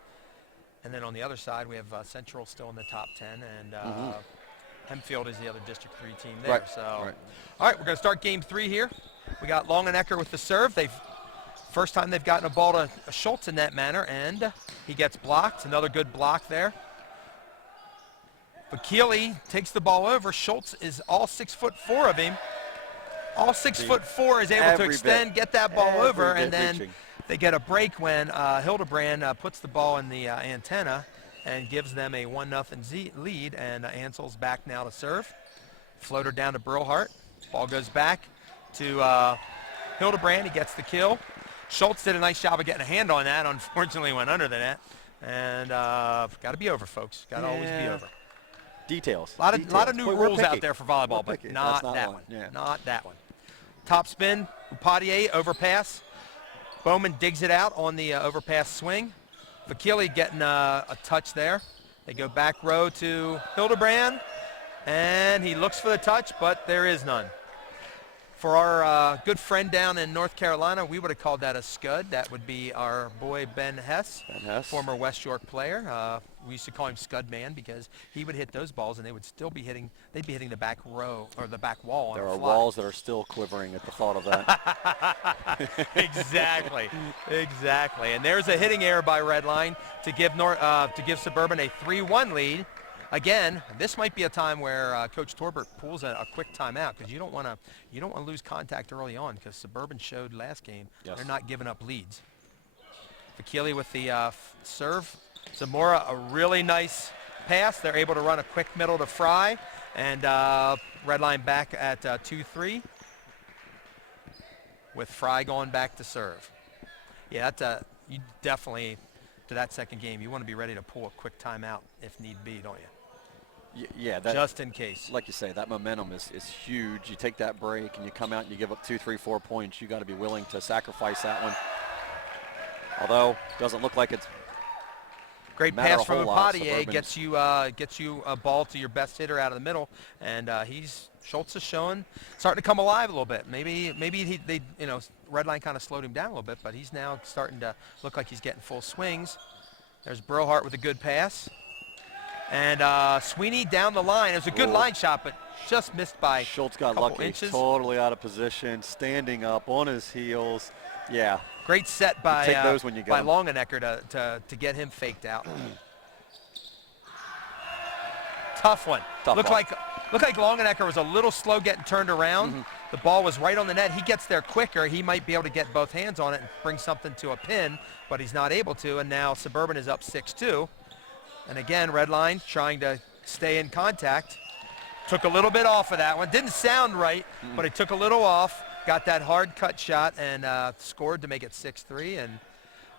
And then on the other side, we have Central still in the top 10, and Hempfield is the other District 3 team there. Right. So, Right. All right, we're going to start game 3 here. We got Longenecker with the serve. First time they've gotten a ball to Schultz in that manner, and he gets blocked. Another good block there. Vakili takes the ball over. Schultz is all 6'4" of him. All 6'4" is able to extend, get that ball over, and then they get a break when Hildebrand puts the ball in the antenna and gives them a 1-0 lead, and Ansel's back now to serve. Floater down to Brillhart. Ball goes back to Hildebrand. He gets the kill. Schultz did a nice job of getting a hand on that. Unfortunately, went under the net. And got to be over, folks. Got to always be over. Details. A lot of new We're rules picky. out there for volleyball, but not that one. Yeah. Not that one. Top spin, Upadier, overpass. Bowman digs it out on the overpass swing. Vakili getting a touch there. They go back row to Hildebrand, and he looks for the touch, but there is none. For our good friend down in North Carolina, we would have called that a scud. That would be our boy Ben Hess, former West York player. We used to call him Scud Man because he would hit those balls and they would still be hitting. They'd be hitting the back row or the back wall. There are walls that are still quivering at the thought of that. Exactly, exactly. And there's a hitting error by Redline to give Suburban a 3-1 lead. Again, this might be a time where Coach Torbert pulls a quick timeout because you don't want to lose contact early on because Suburban showed last game they're not giving up leads. Vakili with the serve. Zamora, a really nice pass. They're able to run a quick middle to Fry, and Redline back at 2-3 with Fry going back to serve. Yeah, you definitely, to that second game, you want to be ready to pull a quick timeout if need be, don't you? Yeah, just in case. Like you say, that momentum is huge. You take that break and you come out and you give up 2, 3, 4 points. You got to be willing to sacrifice that one. Although doesn't look like it's great pass from Upadier gets you a ball to your best hitter out of the middle, and Schultz is starting to come alive a little bit. Maybe Redline kind of slowed him down a little bit, but he's now starting to look like he's getting full swings. There's Brillhart with a good pass. And Sweeney down the line. It was a good line shot, but just missed by Schultz got couple lucky. Inches. Totally out of position, standing up on his heels. Yeah. Great set by take those when you by got Longenecker to get him faked out. Tough one. Looked like Longenecker was a little slow getting turned around. The ball was right on the net. He gets there quicker. He might be able to get both hands on it and bring something to a pin, but he's not able to. And now Suburban is up 6-2. And again, Redline trying to stay in contact. Took a little bit off of that one. Didn't sound right, but he took a little off. Got that hard cut shot and scored to make it 6-3.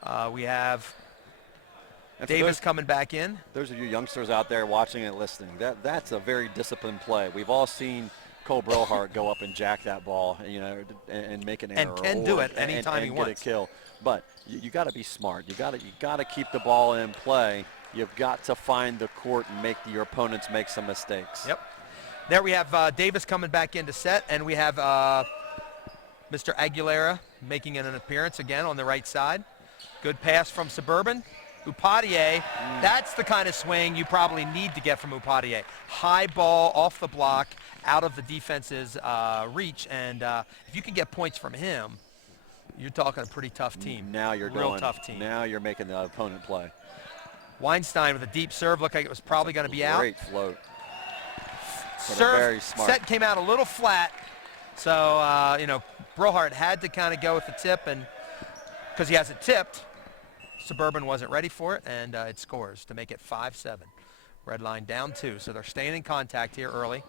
And we have Davis coming back in. Those of you youngsters out there watching and listening, that's a very disciplined play. We've all seen Cole Brillhart go up and jack that ball, and make an error. And can do it anytime he wants. Get a kill. But you got to be smart. You got to keep the ball in play. You've got to find the court and make your opponents make some mistakes. Yep. There we have Davis coming back into set, and we have Mr. Aguilera making an appearance again on the right side. Good pass from Suburban. Upadier, that's the kind of swing you probably need to get from Upadier. High ball off the block, out of the defense's reach, and if you can get points from him, you're talking a pretty tough team. Now you're real tough team. Now you're making the opponent play. Weinstein with a deep serve, looked like it was probably going to be out. Great float. Serve very smart. set came out a little flat, so Brillhart had to kind of go with the tip, and because he has it tipped, Suburban wasn't ready for it, and it scores to make it 5-7. Redline down 2, so they're staying in contact here early.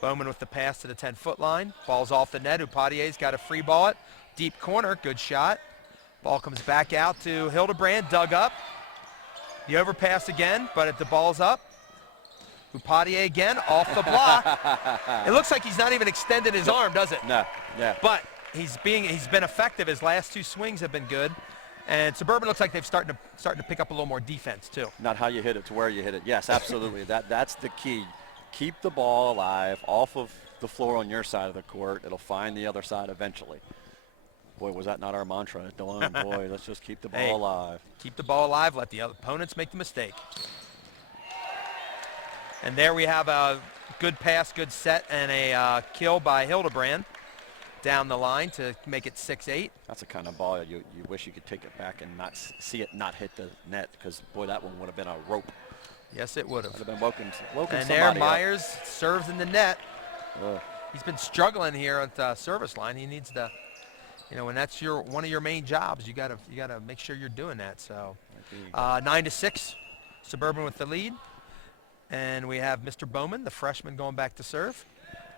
Bowman with the pass to the 10-foot line. Ball's off the net. Upadier's got a free ball it. Deep corner, good shot. Ball comes back out to Hildebrand, dug up. The overpass again, but if the ball's up, Upadier again off the block. It looks like he's not even extended his arm, does it? No, yeah. But he's been effective. His last 2 swings have been good. And Suburban looks like they've starting to pick up a little more defense too. Not how you hit it, to where you hit it. Yes, absolutely. That's the key. Keep the ball alive off of the floor on your side of the court. It'll find the other side eventually. Boy, was that not our mantra, Delone? Boy, let's just keep the ball alive. Keep the ball alive. Let the other opponents make the mistake. And there we have a good pass, good set, and a kill by Hildebrand down the line to make it 6-8. That's the kind of ball you wish you could take it back and not see it not hit the net, because, boy, that one would have been a rope. Yes, it would have. Would have been woken and there, Myers up. serves in the net. Ugh. He's been struggling here at the service line. He needs to, when that's one of your main jobs, you gotta make sure you're doing that. So, 9-6, Suburban with the lead. And we have Mr. Bowman, the freshman, going back to serve.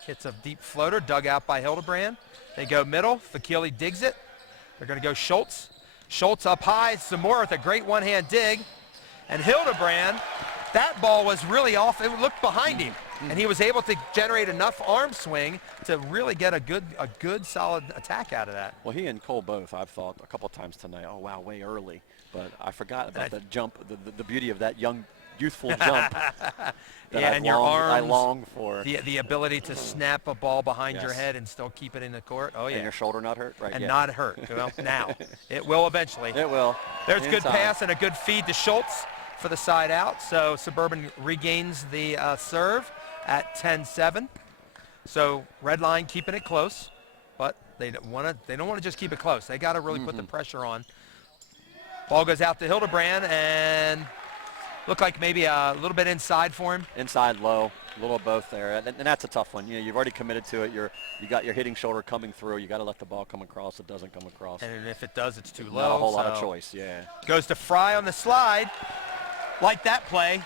Hits a deep floater, dug out by Hildebrand. They go middle. Vakili digs it. They're going to go Schultz. Schultz up high. Zamora with a great one-hand dig. And Hildebrand, that ball was really off. It looked behind him. And he was able to generate enough arm swing to really get a good solid attack out of that. Well, he and Cole both, I've thought a couple times tonight, oh, wow, way early. But I forgot about the jump, the beauty of that youthful jump that your arms, I long for. The ability to snap a ball behind your head and still keep it in the court. Oh, yeah. And your shoulder not hurt? Right. And not hurt. Well, now. It will eventually. It will. There's a good pass and a good feed to Schultz for the side out. So Suburban regains the serve at 10-7. So red line keeping it close, but they don't want to just keep it close. They got to really put the pressure on. Ball goes out to Hildebrand and looked like maybe a little bit inside for him. Inside low, a little of both there, and that's a tough one. You've already committed to it. You got your hitting shoulder coming through. You got to let the ball come across. It doesn't come across. And if it does, it's too low. Not a whole lot of choice. Yeah. Goes to Fry on the slide. Like that play,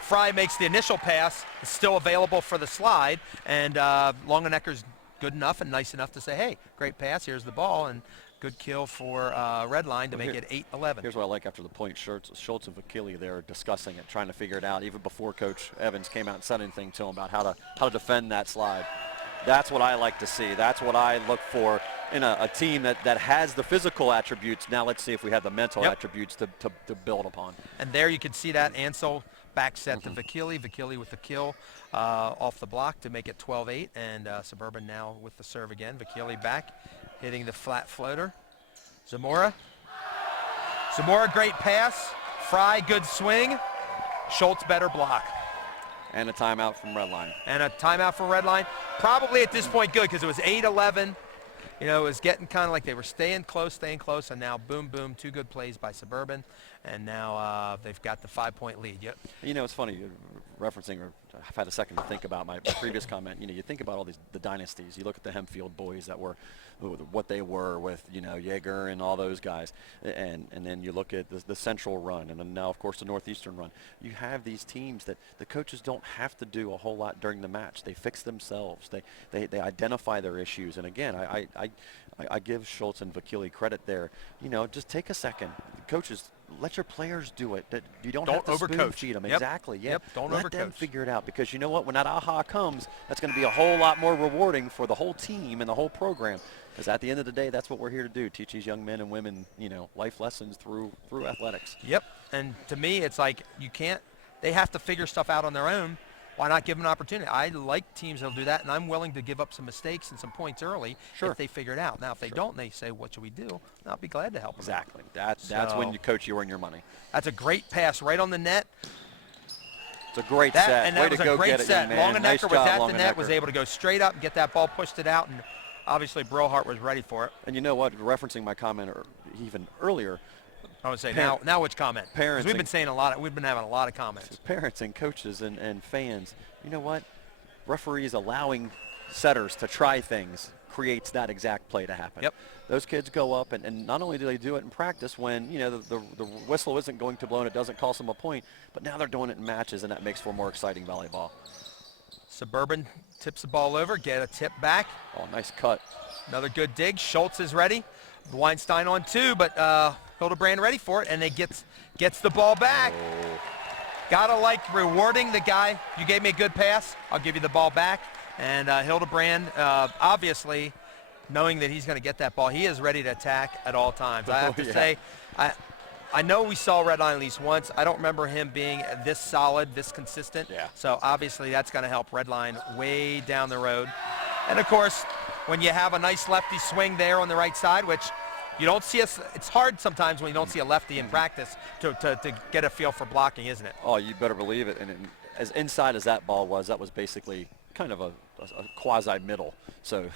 Fry makes the initial pass. It's still available for the slide, and Longenecker's good enough and nice enough to say, "Hey, great pass. Here's the ball." And good kill for red line to make it 8-11. Here's what I like after the point. Schultz and Vakili, they're discussing it, trying to figure it out, even before Coach Evans came out and said anything to him about how to defend that slide. That's what I like to see. That's what I look for in a team that has the physical attributes. Now let's see if we have the mental attributes to build upon. And there you can see that Ansel back set to Vakili. Vakili with the kill off the block to make it 12-8. And Suburban now with the serve again. Vakili back, hitting the flat floater. Zamora, great pass. Fry, good swing. Schultz, better block. And a timeout from red line. And a timeout from red line. Probably at this point good, because it was 8-11. It was getting kind of like they were staying close, and now boom, boom, two good plays by Suburban, and now they've got the 5-point lead. Yep. It's funny, referencing, or I've had a second to think about my previous comment. You think about all the dynasties. You look at the Hempfield boys that were what they were with, Yeager and all those guys, and then you look at the Central run, and then now, of course, the Northeastern run. You have these teams that the coaches don't have to do a whole lot during the match. They fix themselves. They identify their issues, and again, I give Schultz and Vakili credit there. Just take a second. Coaches, let your players do it. You don't have to spoon-feed them. Yep. Exactly. Yeah. Yep. Don't let them figure it out, because you know what? When that aha comes, that's going to be a whole lot more rewarding for the whole team and the whole program. Because at the end of the day, that's what we're here to do: teach these young men and women, life lessons through athletics. Yep. And to me, it's like they have to figure stuff out on their own. Why not give them an opportunity? I like teams that'll do that, and I'm willing to give up some mistakes and some points early if they figure it out. Now, if they don't, and they say, "What should we do?" I'll be glad to help them. Exactly. That's when you coach, you earn your money. That's a great pass right on the net. It's a great set. And that was a great set. Longenecker was at the net, was able to go straight up and get that ball, pushed it out, and obviously Brillhart was ready for it. And you know what? Referencing my comment even earlier, I would say now which comment? Parents. We've been saying a lot. We've been having a lot of comments. Parents and coaches and fans. You know what? Referees allowing setters to try things creates that exact play to happen. Yep. Those kids go up, and not only do they do it in practice when the whistle isn't going to blow and it doesn't cost them a point, but now they're doing it in matches, and that makes for more exciting volleyball. Suburban tips the ball over, get a tip back. Oh, nice cut. Another good dig. Schultz is ready. Weinstein on two, but Hildebrand ready for it, and they gets the ball back. Oh. Gotta like rewarding the guy. You gave me a good pass, I'll give you the ball back. And Hildebrand obviously knowing that he's going to get that ball. He is ready to attack at all times. I have to Yeah. say, I know we saw Redline at least once. I don't remember him being this solid, this consistent. Yeah. So obviously that's going to help Redline way down the road. And of course, when you have a nice lefty swing there on the right side, which you don't see us, it's hard sometimes when you don't see a lefty in practice to get a feel for blocking, isn't it? Oh, you better believe it. And as inside as that ball was, that was basically kind of a quasi-middle. So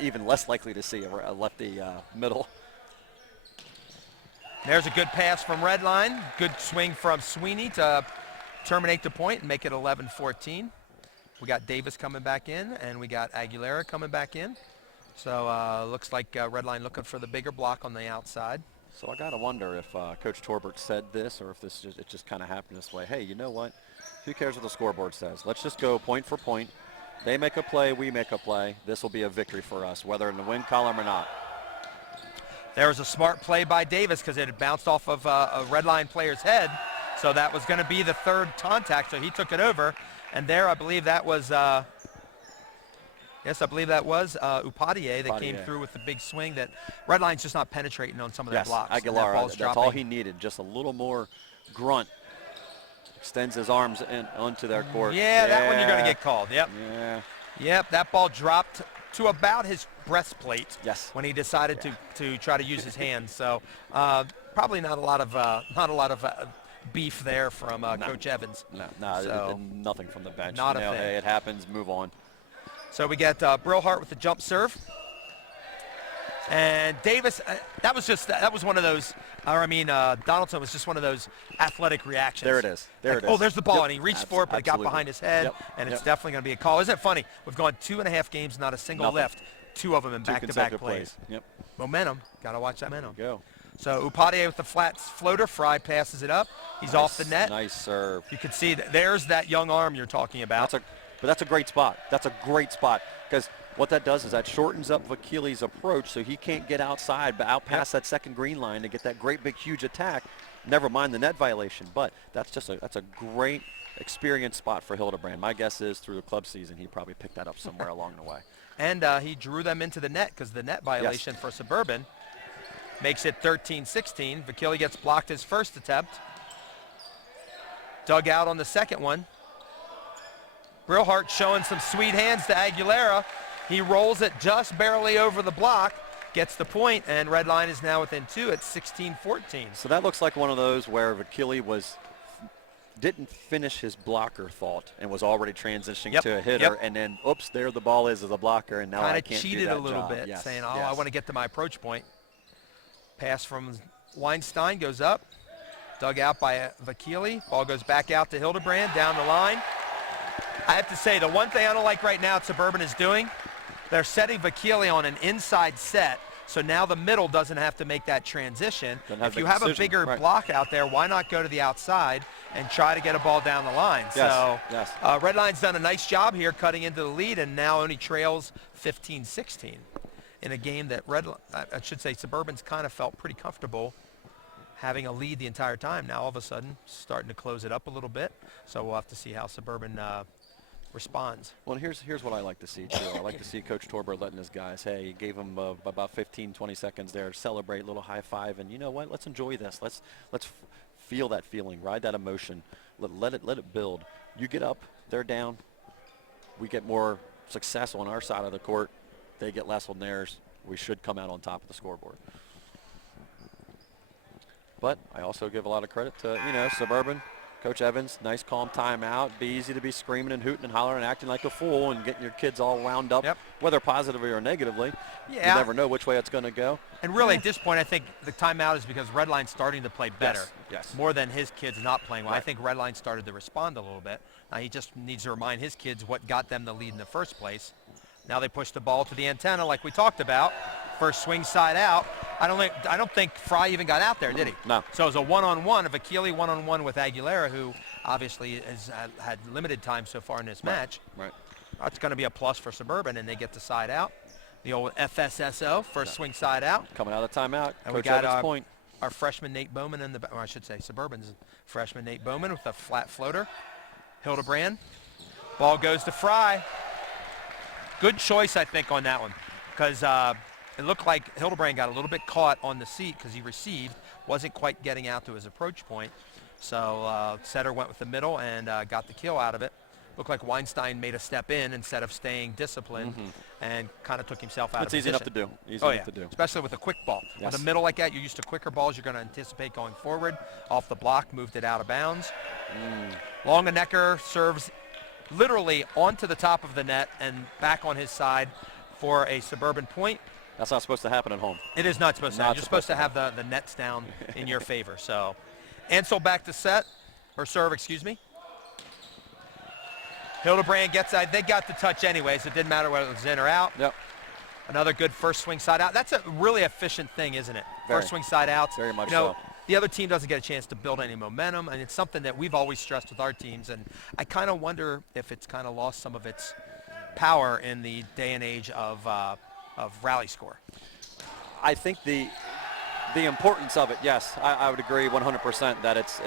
even less likely to see a lefty middle. There's a good pass from Redline. Good swing from Sweeney to terminate the point and make it 11-14. We got Davis coming back in, and we got Aguilera coming back in. So looks like Redline looking for the bigger block on the outside. So I got to wonder if Coach Torbert said this or if it just kind of happened this way. Hey, you know what? Who cares what the scoreboard says? Let's just go point for point. They make a play, we make a play. This will be a victory for us, whether in the win column or not. There was a smart play by Davis because it had bounced off of a Redline player's head. So that was going to be the third contact, so he took it over. And there, I believe that was, Upadhyay that came through with the big swing that Redline's just not penetrating on some of their blocks. Aguilera, that's all he needed, just a little more grunt. Extends his arms onto their court. Yeah, that one you're going to get called. Yep. Yeah. Yep, that ball dropped to about his breastplate. Yes. When he decided to try to use his hands. So probably not a lot of beef there from Coach Evans. No, so, nothing from the bench. Not a thing. Hey, it happens. Move on. So we get Brillhart with the jump serve. And Davis, that was one of those, Donaldson was just one of those athletic reactions. There it is. There it is. Oh, there's the ball, and he reached for it, but it got behind his head, and it's definitely going to be a call. Isn't it funny? We've gone 2.5 games, not a single lift, 2 of them in back-to-back plays. Yep. Momentum. Got to watch that momentum. Go. So Upadhyay with the flat floater. Fry passes it up. He's off the net. Nice serve. You can see there's that young arm you're talking about. But that's a great spot. That's a great spot because what that does is that shortens up Vakili's approach so he can't get outside, but out past that second green line to get that great big huge attack. Never mind the net violation, but that's a great experience spot for Hildebrand. My guess is through the club season he probably picked that up somewhere along the way. And he drew them into the net because the net violation for Suburban makes it 13-16. Vakili gets blocked his first attempt. Dug out on the second one. Brillhart showing some sweet hands to Aguilera. He rolls it just barely over the block, gets the point, and Redline is now within 2 at 16-14. So that looks like one of those where Vakili didn't finish his blocker thought and was already transitioning to a hitter, and then, oops, there the ball is as a blocker, and now I can't do that cheated a little bit, saying, I want to get to my approach point. Pass from Weinstein goes up, dug out by Vakili. Ball goes back out to Hildebrand down the line. I have to say, the one thing I don't like right now Suburban is doing, they're setting Vakili on an inside set, so now the middle doesn't have to make that transition. If you have a bigger block out there, why not go to the outside and try to get a ball down the line? Redline's done a nice job here cutting into the lead and now only trails 15-16 in a game that Suburban's kind of felt pretty comfortable having a lead the entire time. Now all of a sudden starting to close it up a little bit, so we'll have to see how Suburban responds. Well, here's what I like to see, too. I like to see Coach Torbert letting his guys, hey, he gave them about 15, 20 seconds there to celebrate, a little high five, and you know what? Let's enjoy this. Let's feel that feeling, ride that emotion, let it build. You get up, they're down, we get more success on our side of the court, they get less on theirs. We should come out on top of the scoreboard. But I also give a lot of credit to, Suburban. Coach Evans, nice calm timeout. Be easy to be screaming and hooting and hollering and acting like a fool and getting your kids all wound up, whether positively or negatively. Yeah. You never know which way it's going to go. And really at this point, I think the timeout is because Redline's starting to play better. Yes. More than his kids not playing well. I think Redline started to respond a little bit. Now he just needs to remind his kids what got them the lead in the first place. Now they push the ball to the antenna like we talked about. First swing side out. I don't think Fry even got out there, did he? No. So it was a one-on-one, a Vakili one-on-one with Aguilera, who obviously has had limited time so far in this match. Right. That's going to be a plus for Suburban, and they get the side out. The old FSSO, first swing side out. Coming out of the timeout. And we got our freshman Nate Bowman or I should say Suburban's freshman Nate Bowman with a flat floater. Hildebrand. Ball goes to Fry. Good choice, I think, on that one. because it looked like Hildebrand got a little bit caught on the seat because he received, wasn't quite getting out to his approach point. So setter went with the middle and got the kill out of it. Looked like Weinstein made a step in instead of staying disciplined and kind of took himself out of position. That's easy enough to do. Easy enough to do. Especially with a quick ball. Yes. With a middle like that, you're used to quicker balls. You're going to anticipate going forward. Off the block, moved it out of bounds. Longenecker serves literally onto the top of the net and back on his side for a Suburban point. That's not supposed to happen at home. It is not supposed to happen. You're supposed to have the nets down in your favor. So Ansel back to set, or serve, excuse me. Hildebrand gets that. They got the touch anyways. It didn't matter whether it was in or out. Yep. Another good first swing side out. That's a really efficient thing, isn't it? Very. First swing side outs. Very much so. so. The other team doesn't get a chance to build any momentum, and it's something that we've always stressed with our teams. And I kind of wonder if it's kind of lost some of its power in the day and age of rally score. I think the importance of it, yes, I would agree 100% that it's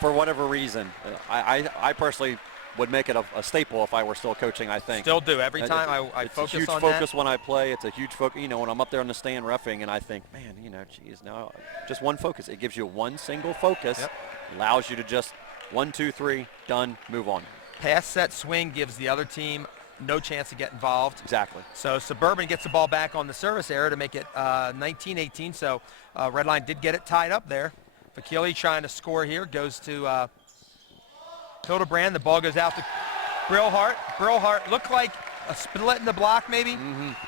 for whatever reason. I personally would make it a staple if I were still coaching, I think. Still do. Every time I focus on that. It's a huge focus when I play. It's a huge focus, when I'm up there on the stand reffing and I think, man, geez, no, just one focus. It gives you one single focus, allows you to just 1, 2, 3, done, move on. Pass, set, swing gives the other team no chance to get involved. Exactly. So Suburban gets the ball back on the service error to make it 19-18. So Redline did get it tied up there. Vakili trying to score here, goes to Hildebrand. The ball goes out to Brillhart. Brillhart looked like a split in the block maybe,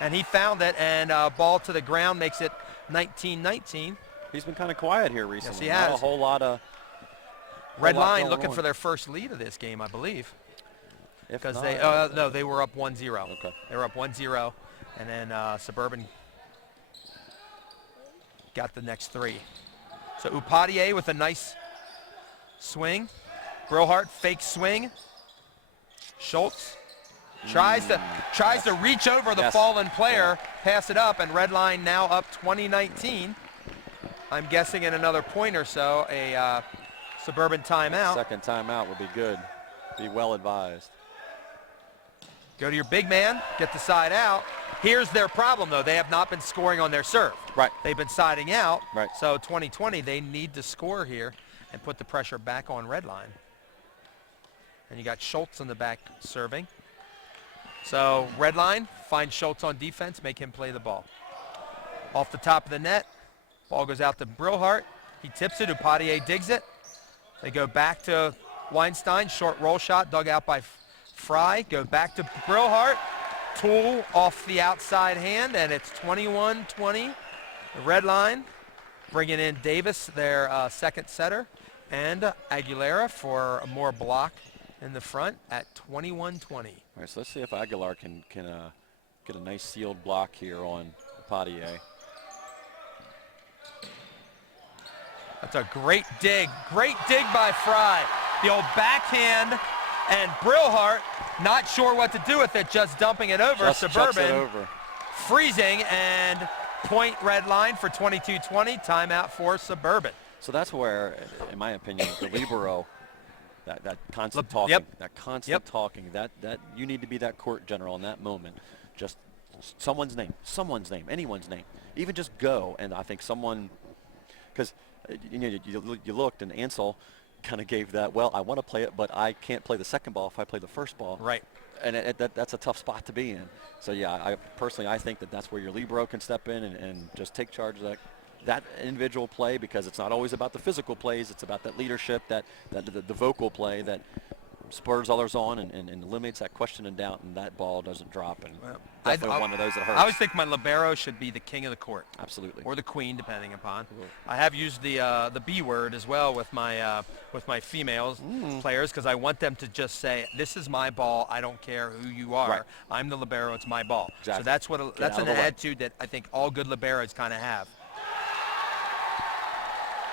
and he found it, and ball to the ground makes it 19-19. He's been kind of quiet here recently. Yes, he has. Not a whole lot of... Redline looking for their first lead of this game, I believe. Because they were up 1-0. Okay. They were up 1-0, and then Suburban got the next 3. So Upadhyay with a nice swing. Brillhart fake swing. Schultz tries to reach over the fallen player, pass it up, and Redline now up 20-19. I'm guessing in another point or so, a Suburban timeout. Second timeout would be good. Be well advised. Go to your big man, get the side out. Here's their problem, though. They have not been scoring on their serve. Right. They've been siding out. Right. So 2020, they need to score here and put the pressure back on Redline. And you got Schultz in the back serving. So Redline finds Schultz on defense, make him play the ball. Off the top of the net, ball goes out to Brillhart. He tips it, Upadhyay digs it. They go back to Weinstein, short roll shot, dug out by Fry. Go back to Brillhart. Tool off the outside hand, and it's 21-20. The Redline bringing in Davis, their second setter, and Aguilera for a more block in the front at 21-20. All right, so let's see if Aguilar can get a nice sealed block here on Upadhyay. That's a great dig by Fry. The old backhand, and Brillhart not sure what to do with it, just dumping it over. Just Suburban chucks it over. Freezing, and point Redline for 22-20, timeout for Suburban. So that's where, in my opinion, the libero, that constant talking, talking, that you need to be that court general in that moment. Just someone's name, anyone's name. Even just go, and I think someone, because you looked, and Ansel kind of gave that, well, I want to play it, but I can't play the second ball if I play the first ball. Right. And that's a tough spot to be in. So, yeah, I think that's where your libero can step in and just take charge of that individual play, because it's not always about the physical plays. It's about that leadership, the vocal play that spurs others on and eliminates that question and doubt, and that ball doesn't drop. And definitely one of those that hurts. I always think my libero should be the king of the court. Absolutely. Or the queen, depending upon. I have used the B word as well with my females players, because I want them to just say, "This is my ball. I don't care who you are. Right. I'm the libero. It's my ball." Exactly. So that's an attitude that I think all good liberos kind of have.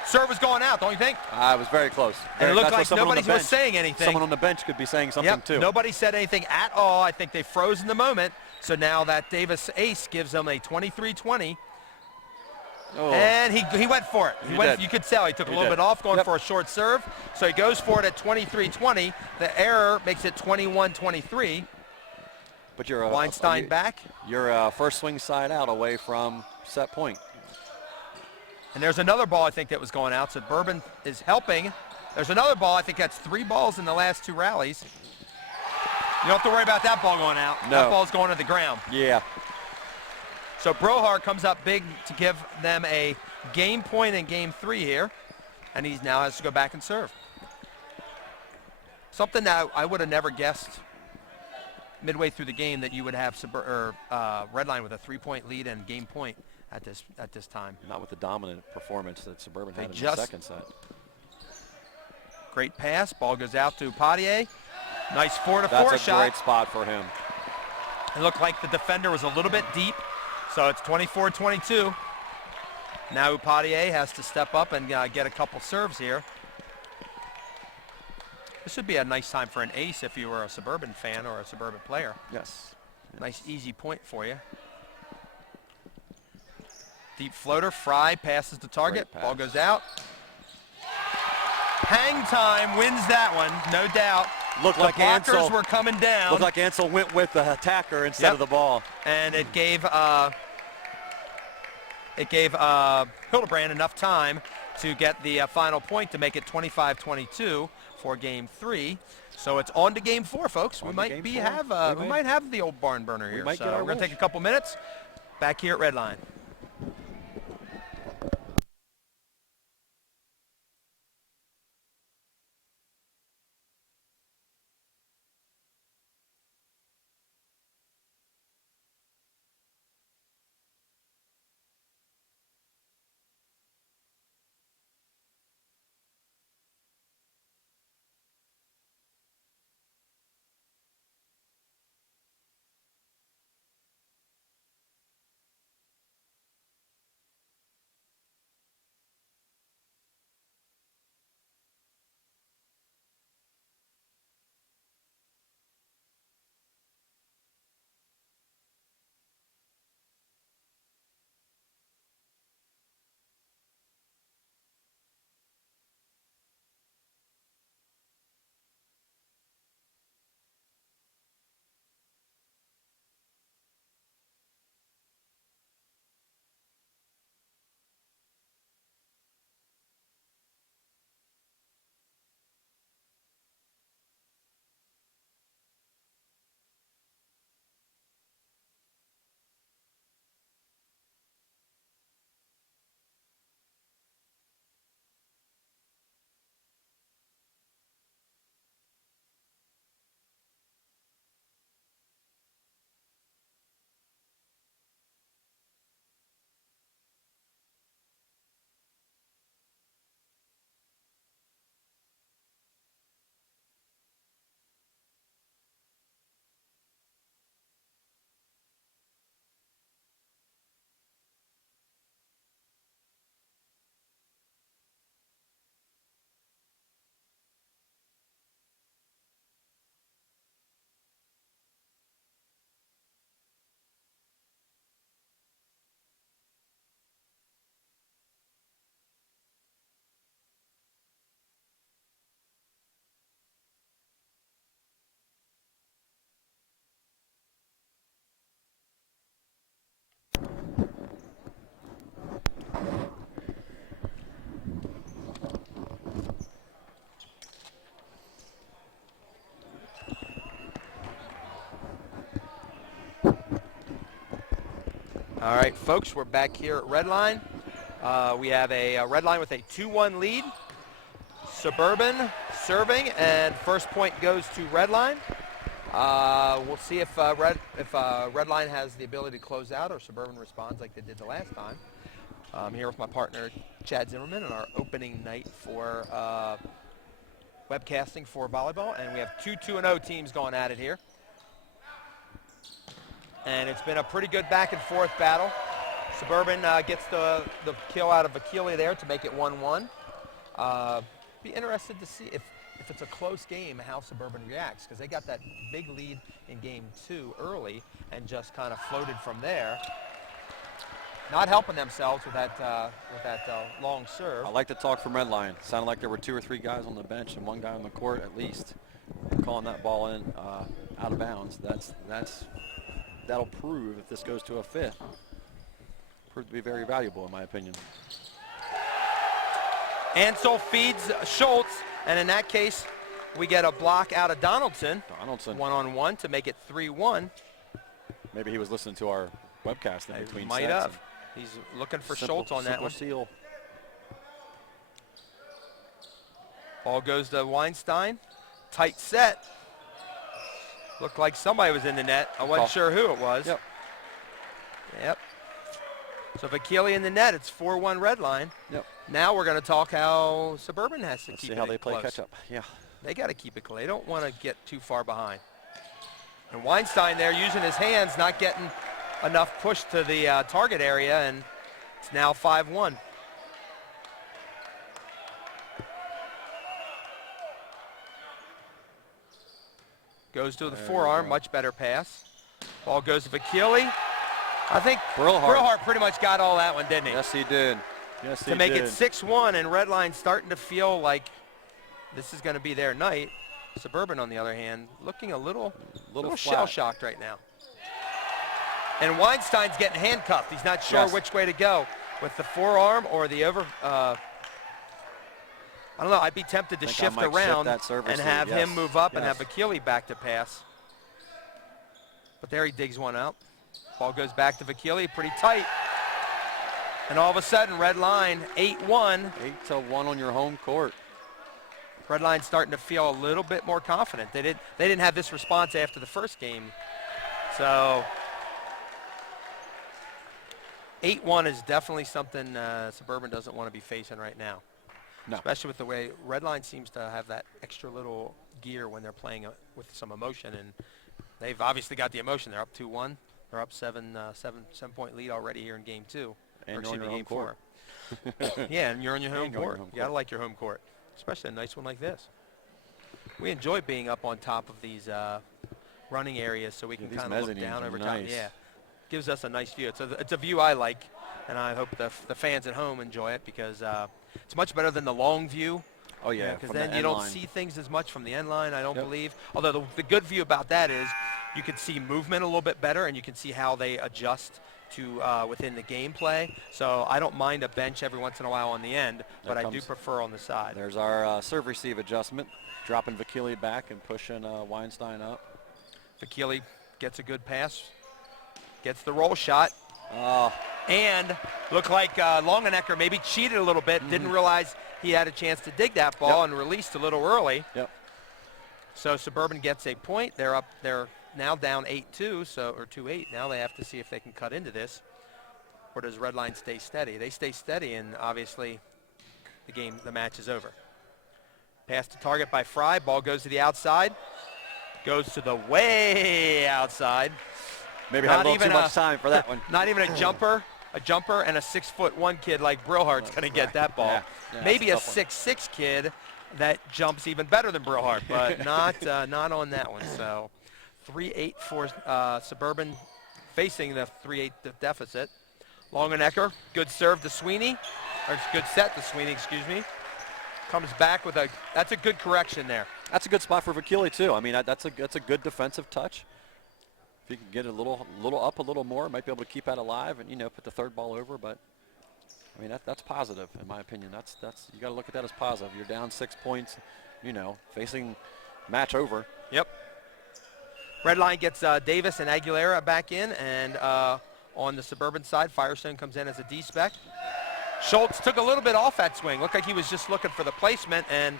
Serve was going out, don't you think? I was very close. And it looked like nobody was saying anything. Someone on the bench could be saying something too. Nobody said anything at all. I think they froze in the moment. So now that Davis ace gives them a 23-20. Oh. And he went for it. You could tell he took a little bit off, going for a short serve. So he goes for it at 23-20. The error makes it 21-23. But you're Weinstein back. You're first swing side out away from set point. And there's another ball I think that was going out. Suburban is helping. There's another ball. I think that's 3 balls in the last 2 rallies. You don't have to worry about that ball going out. No. That ball's going to the ground. Yeah. So Brohar comes up big to give them a game point in game 3 here. And he now has to go back and serve. Something that I would have never guessed midway through the game, that you would have Redline with a 3-point lead and game point at this time. Not with the dominant performance that Suburban had in the second set. Great pass. Ball goes out to Potier. Nice 4-to-4 shot. That's a great spot for him. It looked like the defender was a little bit deep, so it's 24-22. Now Potier has to step up and get a couple serves here. This would be a nice time for an ace if you were a Suburban fan or a Suburban player. Yes. Nice easy point for you. Deep floater. Fry passes the target. Ball goes out. Hang time wins that one, no doubt. Looked the like blockers Ansel were coming down. Looked like Ansel went with the attacker instead of the ball. And it gave Hildebrand enough time to get the final point to make it 25-22 for game 3. So it's on to game 4, folks. We might have the old barn burner here. So we're going to take a couple minutes back here at Redline. All right, folks, we're back here at Redline. We have a Redline with a 2-1 lead. Suburban serving, and first point goes to Redline. We'll see if Redline has the ability to close out or Suburban responds like they did the last time. I'm here with my partner, Chad Zimmerman, on our opening night for webcasting for volleyball, and we have two 2-0 teams going at it here. And it's been a pretty good back and forth battle. Suburban gets the kill out of Vakili there to make it 1-1. Be interested to see if it's a close game how Suburban reacts, because they got that big lead in game 2 early and just kind of floated from there. Not helping themselves with that long serve. I like to talk from Redline. Sounded like there were 2 or 3 guys on the bench and 1 guy on the court at least calling that ball in out of bounds. That's that'll prove, if this goes to a fifth, prove to be very valuable in my opinion. Ansel feeds Schultz, and in that case, we get a block out of Donaldson. One-on-one to make it 3-1. Maybe he was listening to our webcast in between might sets. have. He's looking for Schultz on that one. Seal. Ball goes to Weinstein. Tight set. Looked like somebody was in the net. I wasn't sure who it was. Yep. So Vakili in the net. It's 4-1 red line. Yep. Now we're going to talk how Suburban has to Let's keep see it how they play close. catch up. Yeah. They got to keep it close. They don't want to get too far behind. And Weinstein there using his hands, not getting enough push to the target area, and it's now 5-1. Goes to the forearm, much better pass. Ball goes to Vakili. I think Brillhart pretty much got all that one, didn't he? Yes, he did. Yes, he did. To make it 6-1, and Redline's starting to feel like this is going to be their night. Suburban, on the other hand, looking a little shell-shocked right now. And Weinstein's getting handcuffed. He's not sure which way to go, with the forearm or the over. I don't know. I'd be tempted to shift around and have him move up and have Vakili back to pass. But there he digs one out. Ball goes back to Vakili, pretty tight. And all of a sudden, red line, 8-1. 8-1 on your home court. Red line's starting to feel a little bit more confident. They didn't have this response after the first game. So 8-1 is definitely something Suburban doesn't want to be facing right now. No. Especially with the way red line seems to have that extra little gear when they're playing with some emotion, and they've obviously got the emotion. They're up 2-1. They're up 7-point lead already here in game 2. And you're on your home court. Yeah, and you're on your home court. You gotta like your home court, especially a nice one like this. We enjoy being up on top of these running areas, so we can kind of look down over time. Yeah, gives us a nice view. It's a view I like, and I hope the fans at home enjoy it, because it's much better than the long view. Oh yeah, because then you don't see things as much from the end line, I don't believe. Although the good view about that is you can see movement a little bit better, and you can see how they adjust to within the gameplay. So I don't mind a bench every once in a while on the end, but I do prefer on the side. There's our serve-receive adjustment, dropping Vakili back and pushing Weinstein up. Vakili gets a good pass, gets the roll shot, and looked like Longenecker maybe cheated a little bit, didn't realize he had a chance to dig that ball and released a little early. So Suburban gets a point. They're now down 8-2, or 2-8. Now they have to see if they can cut into this, or does Redline stay steady? They stay steady, and obviously the match is over. Pass to target by Fry. Ball goes to the outside. Goes to the way outside. Maybe had a little too much time for that one. Not even a jumper and a 6'1" kid like Brillhart's going to get that ball. Yeah, maybe a 6'6" kid that jumps even better than Brillhart, but not on that one. So 3-8 for Suburban, facing the 3-8 deficit. Longenecker, good serve to Sweeney, or good set to Sweeney, excuse me. Comes back with that's a good correction there. That's a good spot for Vakili too. I mean, that's a good defensive touch. If you can get a little up a little more, might be able to keep that alive and put the third ball over. But I mean, that's positive in my opinion. That's you got to look at that as positive. You're down 6 points, facing match over. Yep. Red line gets Davis and Aguilera back in, and on the Suburban side, Firestone comes in as a D-spec. Schultz took a little bit off that swing. Looked like he was just looking for the placement and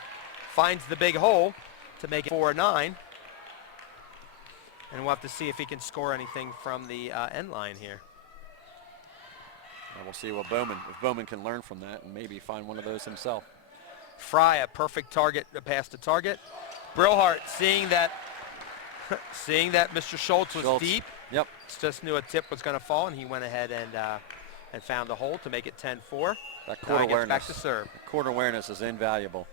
finds the big hole to make it 4-9. And we'll have to see if he can score anything from the end line here. And we'll see if Bowman can learn from that and maybe find one of those himself. Fry, a perfect target, a pass to target. Brillhart seeing that Mr. Schultz was deep. Yep. Just knew a tip was going to fall, and he went ahead and found the hole to make it 10-4. That court awareness. Back to serve. Court awareness is invaluable.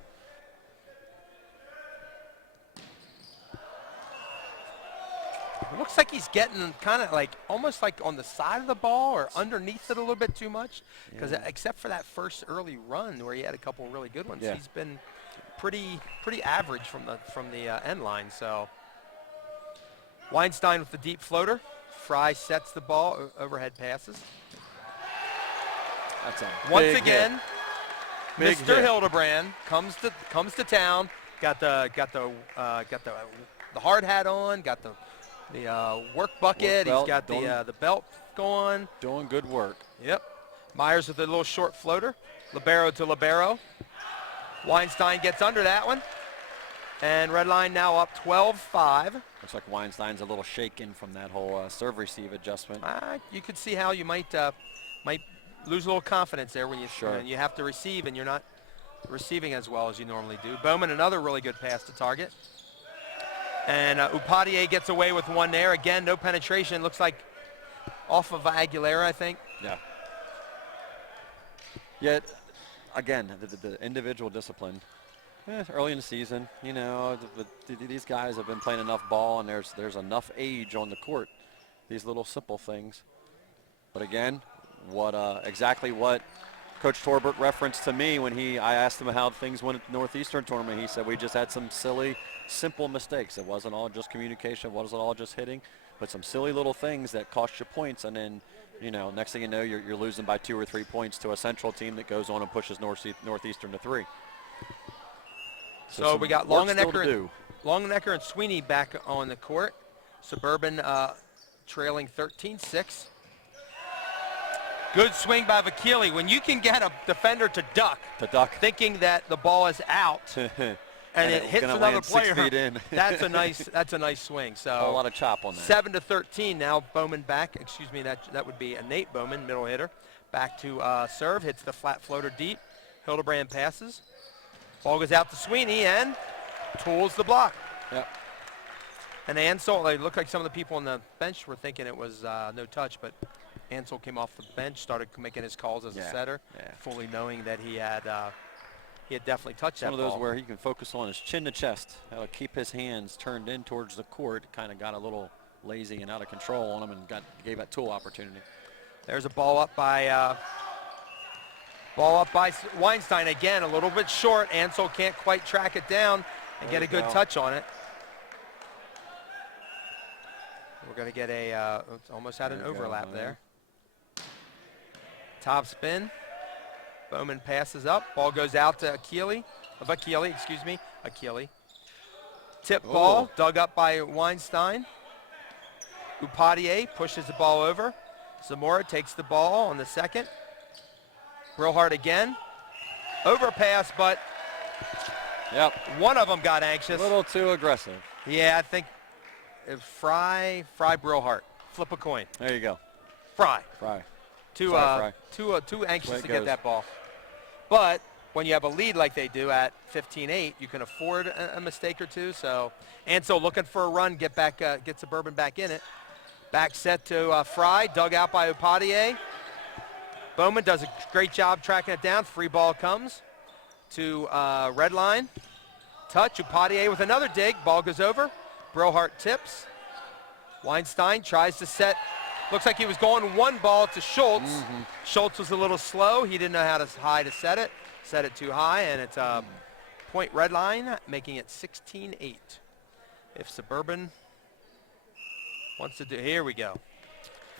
It looks like he's getting kind of almost like on the side of the ball or underneath it a little bit too much, because except for that first early run where he had a couple really good ones, he's been pretty average from the end line. So Weinstein with the deep floater, Fry sets the ball, overhead passes. That's a Once big again, Big Mr. hit. Hildebrand comes to town. Got the hard hat on. Got the work bucket. belt, He's got the belt going. Doing good work. Yep. Myers with a little short floater. Libero to libero. Weinstein gets under that one. And Redline now up 12-5. Looks like Weinstein's a little shaken from that whole serve-receive adjustment. You could see how you might lose a little confidence there when you have to receive and you're not receiving as well as you normally do. Bowman, another really good pass to target. And Upadhyay gets away with one there. Again, no penetration. Looks like off of Aguilera, I think. Yeah. Yet, again, the individual discipline. Early in the season, you know, these guys have been playing enough ball, and there's enough age on the court. These little simple things. But again, exactly what Coach Torbert referenced to me when I asked him how things went at the Northeastern tournament. He said we just had some silly, simple mistakes. It wasn't all just communication. It wasn't all just hitting, but some silly little things that cost you points. And then, you know, next thing you know, you're losing by 2 or 3 points to a Central team that goes on and pushes Northeastern to 3. So we got Longenecker and Sweeney back on the court. Suburban trailing 13-6. Good swing by Vakili. When you can get a defender to duck, thinking that the ball is out, and it hits another player, 6 feet in. that's a nice swing. So a lot of chop on that. 7-13 now. Bowman back. Excuse me. That would be a Nate Bowman, middle hitter, back to serve. Hits the flat floater deep. Hildebrand passes. Ball goes out to Sweeney and tools the block. Yep. And Ansel, it looked like some of the people on the bench were thinking it was no touch, but Ansel came off the bench, started making his calls as a setter, fully knowing that he had definitely touched that ball. One of those where he can focus on his chin to chest, how to keep his hands turned in towards the court. Kind of got a little lazy and out of control on him and gave that tool opportunity. There's a ball up by Weinstein again, a little bit short. Ansel can't quite track it down and get a good touch on it. We're going to get almost had an overlap there. Top spin. Bowman passes up. Ball goes out to Vakili. Tip ball, dug up by Weinstein. Upadhyay pushes the ball over. Zamora takes the ball on the second. Brillhart again. Overpass, but one of them got anxious. A little too aggressive. Yeah, I think Fry Brillhart. Flip a coin. There you go. Fry. Too Fry. anxious to get that ball. But when you have a lead like they do at 15-8, you can afford a mistake or two. So Ansel looking for a run, get Suburban back in it. Back set to Fry, dug out by Upadhyay. Bowman does a great job tracking it down. Free ball comes to Redline. Touch, Upadhyay with another dig. Ball goes over. Brillhart tips. Weinstein tries to set. Looks like he was going one ball to Schultz. Schultz was a little slow. He didn't know how high to set it. Set it too high, and it's a point Redline, making it 16-8. If Suburban wants to do, here we go.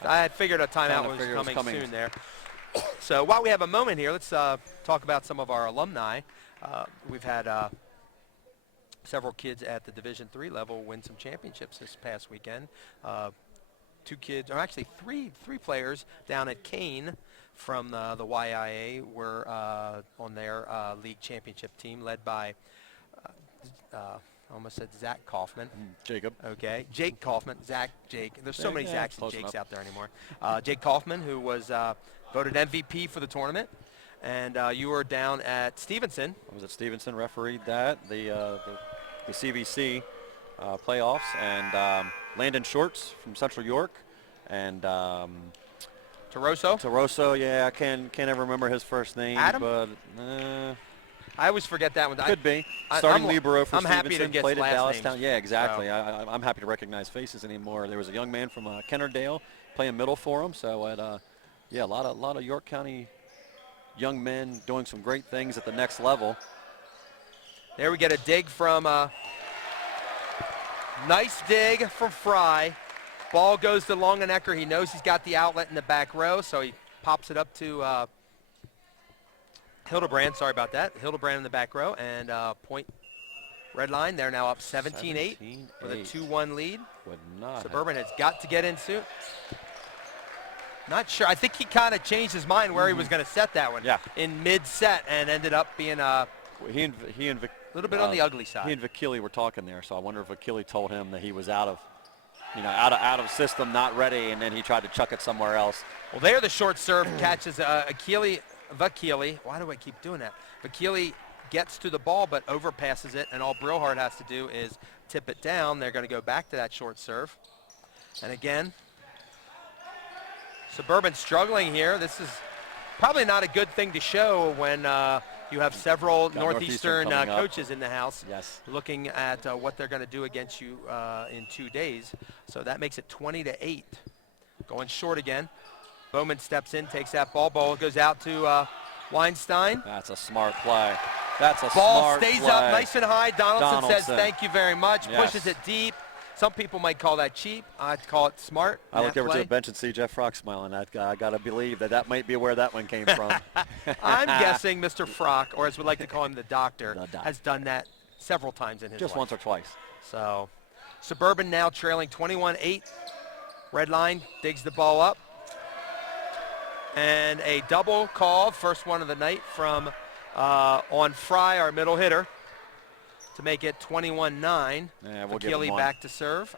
I figured a timeout was coming soon there. So while we have a moment here, let's talk about some of our alumni. We've had several kids at the Division III level win some championships this past weekend. 2 kids, or actually three players down at Kane from the YIA were on their league championship team, led by I almost said Zach Kaufman. Jacob. Okay. Jake Kaufman. Jake. There's so many Zachs and Jakes out there anymore. Jake Kaufman, who was voted MVP for the tournament. And you were down at Stevenson. I was at Stevenson, refereed that, the CVC playoffs. And Landon Shorts from Central York. And Taroso, yeah, I can't ever remember his first name. Adam? But I always forget that one. Could be. Starting libero for Stevenson, happy to get played at last Dallastown. names. Yeah, exactly. So. I'm happy to recognize faces anymore. There was a young man from Kennerdale playing middle for him. So a lot of York County young men doing some great things at the next level. There we get a dig from nice dig from Fry. Ball goes to Longenecker. He knows he's got the outlet in the back row, so he pops it up to Hildebrand. Sorry about that. Hildebrand in the back row, and point Red Line. They're now up 17-8 with a 2-1 lead. Would not Suburban has got to get in soon. Not sure. I think he kind of changed his mind where he was going to set that one in mid-set and ended up being a little bit on the ugly side. He and Vakili were talking there, so I wonder if Vakili told him that he was out of system, not ready, and then he tried to chuck it somewhere else. Well, there the short serve catches Vakili. Why do I keep doing that? Vakili gets to the ball but overpasses it, and all Brilhart has to do is tip it down. They're going to go back to that short serve. And again, Suburban struggling here. This is probably not a good thing to show when you have several Northeastern coaches in the house looking at what they're going to do against you in 2 days. So that makes it 20-8. Going short again. Bowman steps in, takes that ball. Ball goes out to Weinstein. That's a smart play. That's a ball smart stays play. Up nice and high. Donaldson says thank you very much. Yes. Pushes it deep. Some people might call that cheap. I'd call it smart. I look over to the bench and see Jeff Frock smiling. I got to believe that might be where that one came from. I'm guessing Mr. Frock, or as we like to call him, the doctor, has done that several times in his life. Just once or twice. So Suburban now trailing 21-8. Red Line digs the ball up. And a double call, first one of the night from on Fry, our middle hitter, to make it 21-9. Yeah, we'll give him one. back to serve.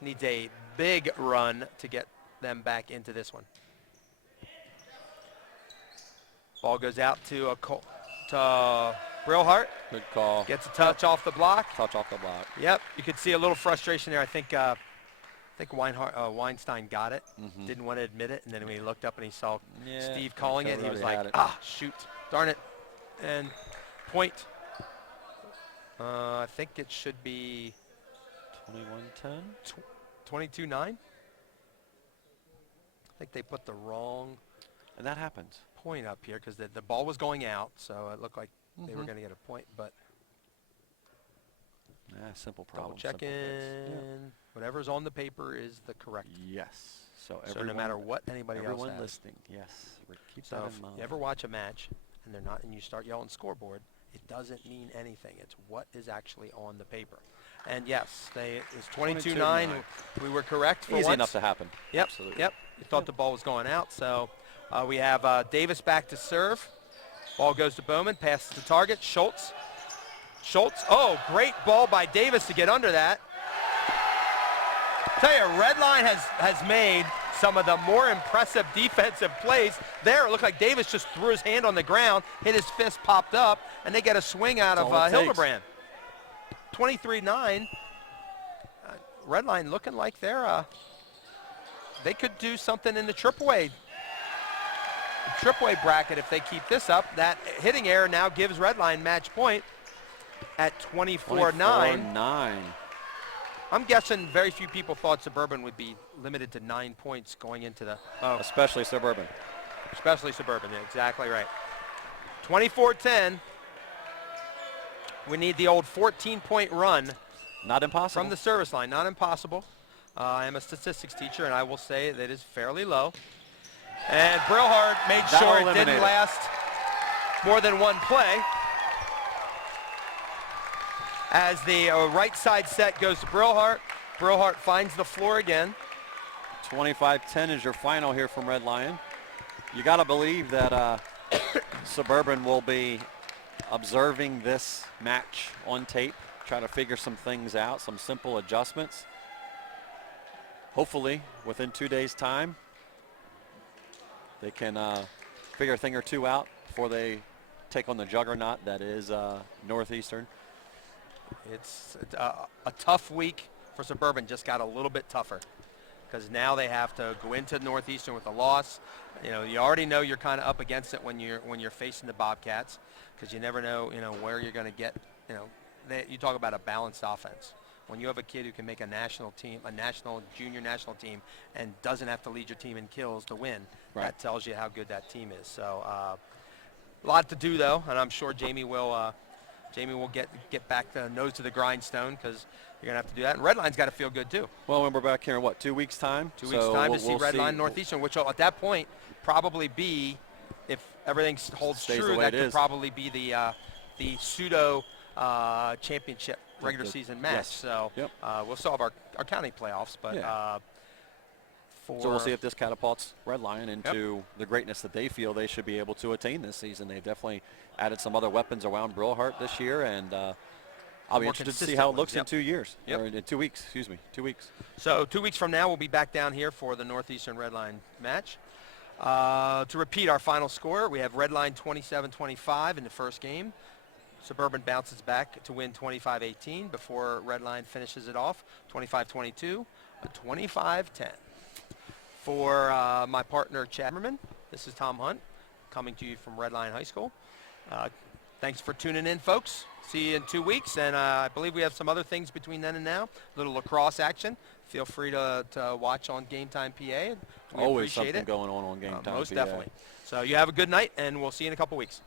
Needs a big run to get them back into this one. Ball goes out to Brilhart. Good call. Gets a touch off the block. Touch off the block. Yep, you could see a little frustration there. I think Weinstein got it, didn't want to admit it, and then when he looked up and he saw Steve calling it, he was like, shoot, darn it. And point. I think it should be 21-10? 22-9. I think they put the wrong and that happens. Point up here because the ball was going out, so it looked like they were going to get a point, but simple problem. Double check in. Yeah. Whatever's on the paper is the correct. Yes. So no matter what anybody else has. listening, yes. Keep so that if in mind. you ever watch a match and they're not, and you start yelling scoreboard, it doesn't mean anything. It's what is actually on the paper. And yes, it's 22-9. We were correct for Easy once. enough to happen. Yep. Absolutely. Yep. You thought the ball was going out, so we have Davis back to serve. Ball goes to Bowman. Passes to target. Schultz. Oh, great ball by Davis to get under that. Tell you, Red Line has made some of the more impressive defensive plays. There, it looked like Davis just threw his hand on the ground, hit his fist, popped up, and they get a swing out of Hildebrand. 23-9. Red Line looking like they could do something in the AAA bracket if they keep this up. That hitting error now gives Red Line match point at 24-9. I'm guessing very few people thought Suburban would be limited to 9 points going into the... Especially Suburban. Especially Suburban, yeah, exactly right. 24-10. We need the old 14-point run. Not impossible. From the service line, not impossible. I am a statistics teacher, and I will say that is fairly low. And Brilhart made sure it didn't last more than one play. As the right side set goes to Brilhart. Brilhart finds the floor again. 25-10 is your final here from Red Lion. You got to believe that Suburban will be observing this match on tape, try to figure some things out, some simple adjustments. Hopefully, within 2 days' time, they can figure a thing or two out before they take on the juggernaut that is Northeastern. It's a tough week for Suburban, just got a little bit tougher because now they have to go into Northeastern with a loss. You know, you already know you're kind of up against it when you're facing the Bobcats because you never know, where you're going to get, you talk about a balanced offense. When you have a kid who can make a national team, junior national team, and doesn't have to lead your team in kills to win, that tells you how good that team is. So a lot to do, though, and I'm sure Jamie will Jamie will get back the nose to the grindstone because you're going to have to do that. And Redline's got to feel good, too. Well, when we're back here in, what, 2 weeks' time? 2 weeks' time to see Redline Northeastern, which will, at that point, probably be, if everything holds true, that could probably be the pseudo championship regular season match. Yes. So we'll still have our county playoffs, but so we'll see if this catapults Redline into the greatness that they feel they should be able to attain this season. They've definitely added some other weapons around Brillhart this year, and I'll be interested to see how it looks in 2 years, or in 2 weeks, 2 weeks. So 2 weeks from now, we'll be back down here for the Northeastern Redline match. To repeat our final score, we have Redline 27-25 in the first game. Suburban bounces back to win 25-18 before Redline finishes it off 25-22, 25-10. For my partner, Chad Zimmerman, this is Tom Hunt coming to you from Redline High School. Thanks for tuning in, folks. See you in 2 weeks, and I believe we have some other things between then and now. A little lacrosse action. Feel free to watch on Game Time PA. We Always appreciate something it. going on Game Time most PA. definitely. So you have a good night, and we'll see you in a couple weeks.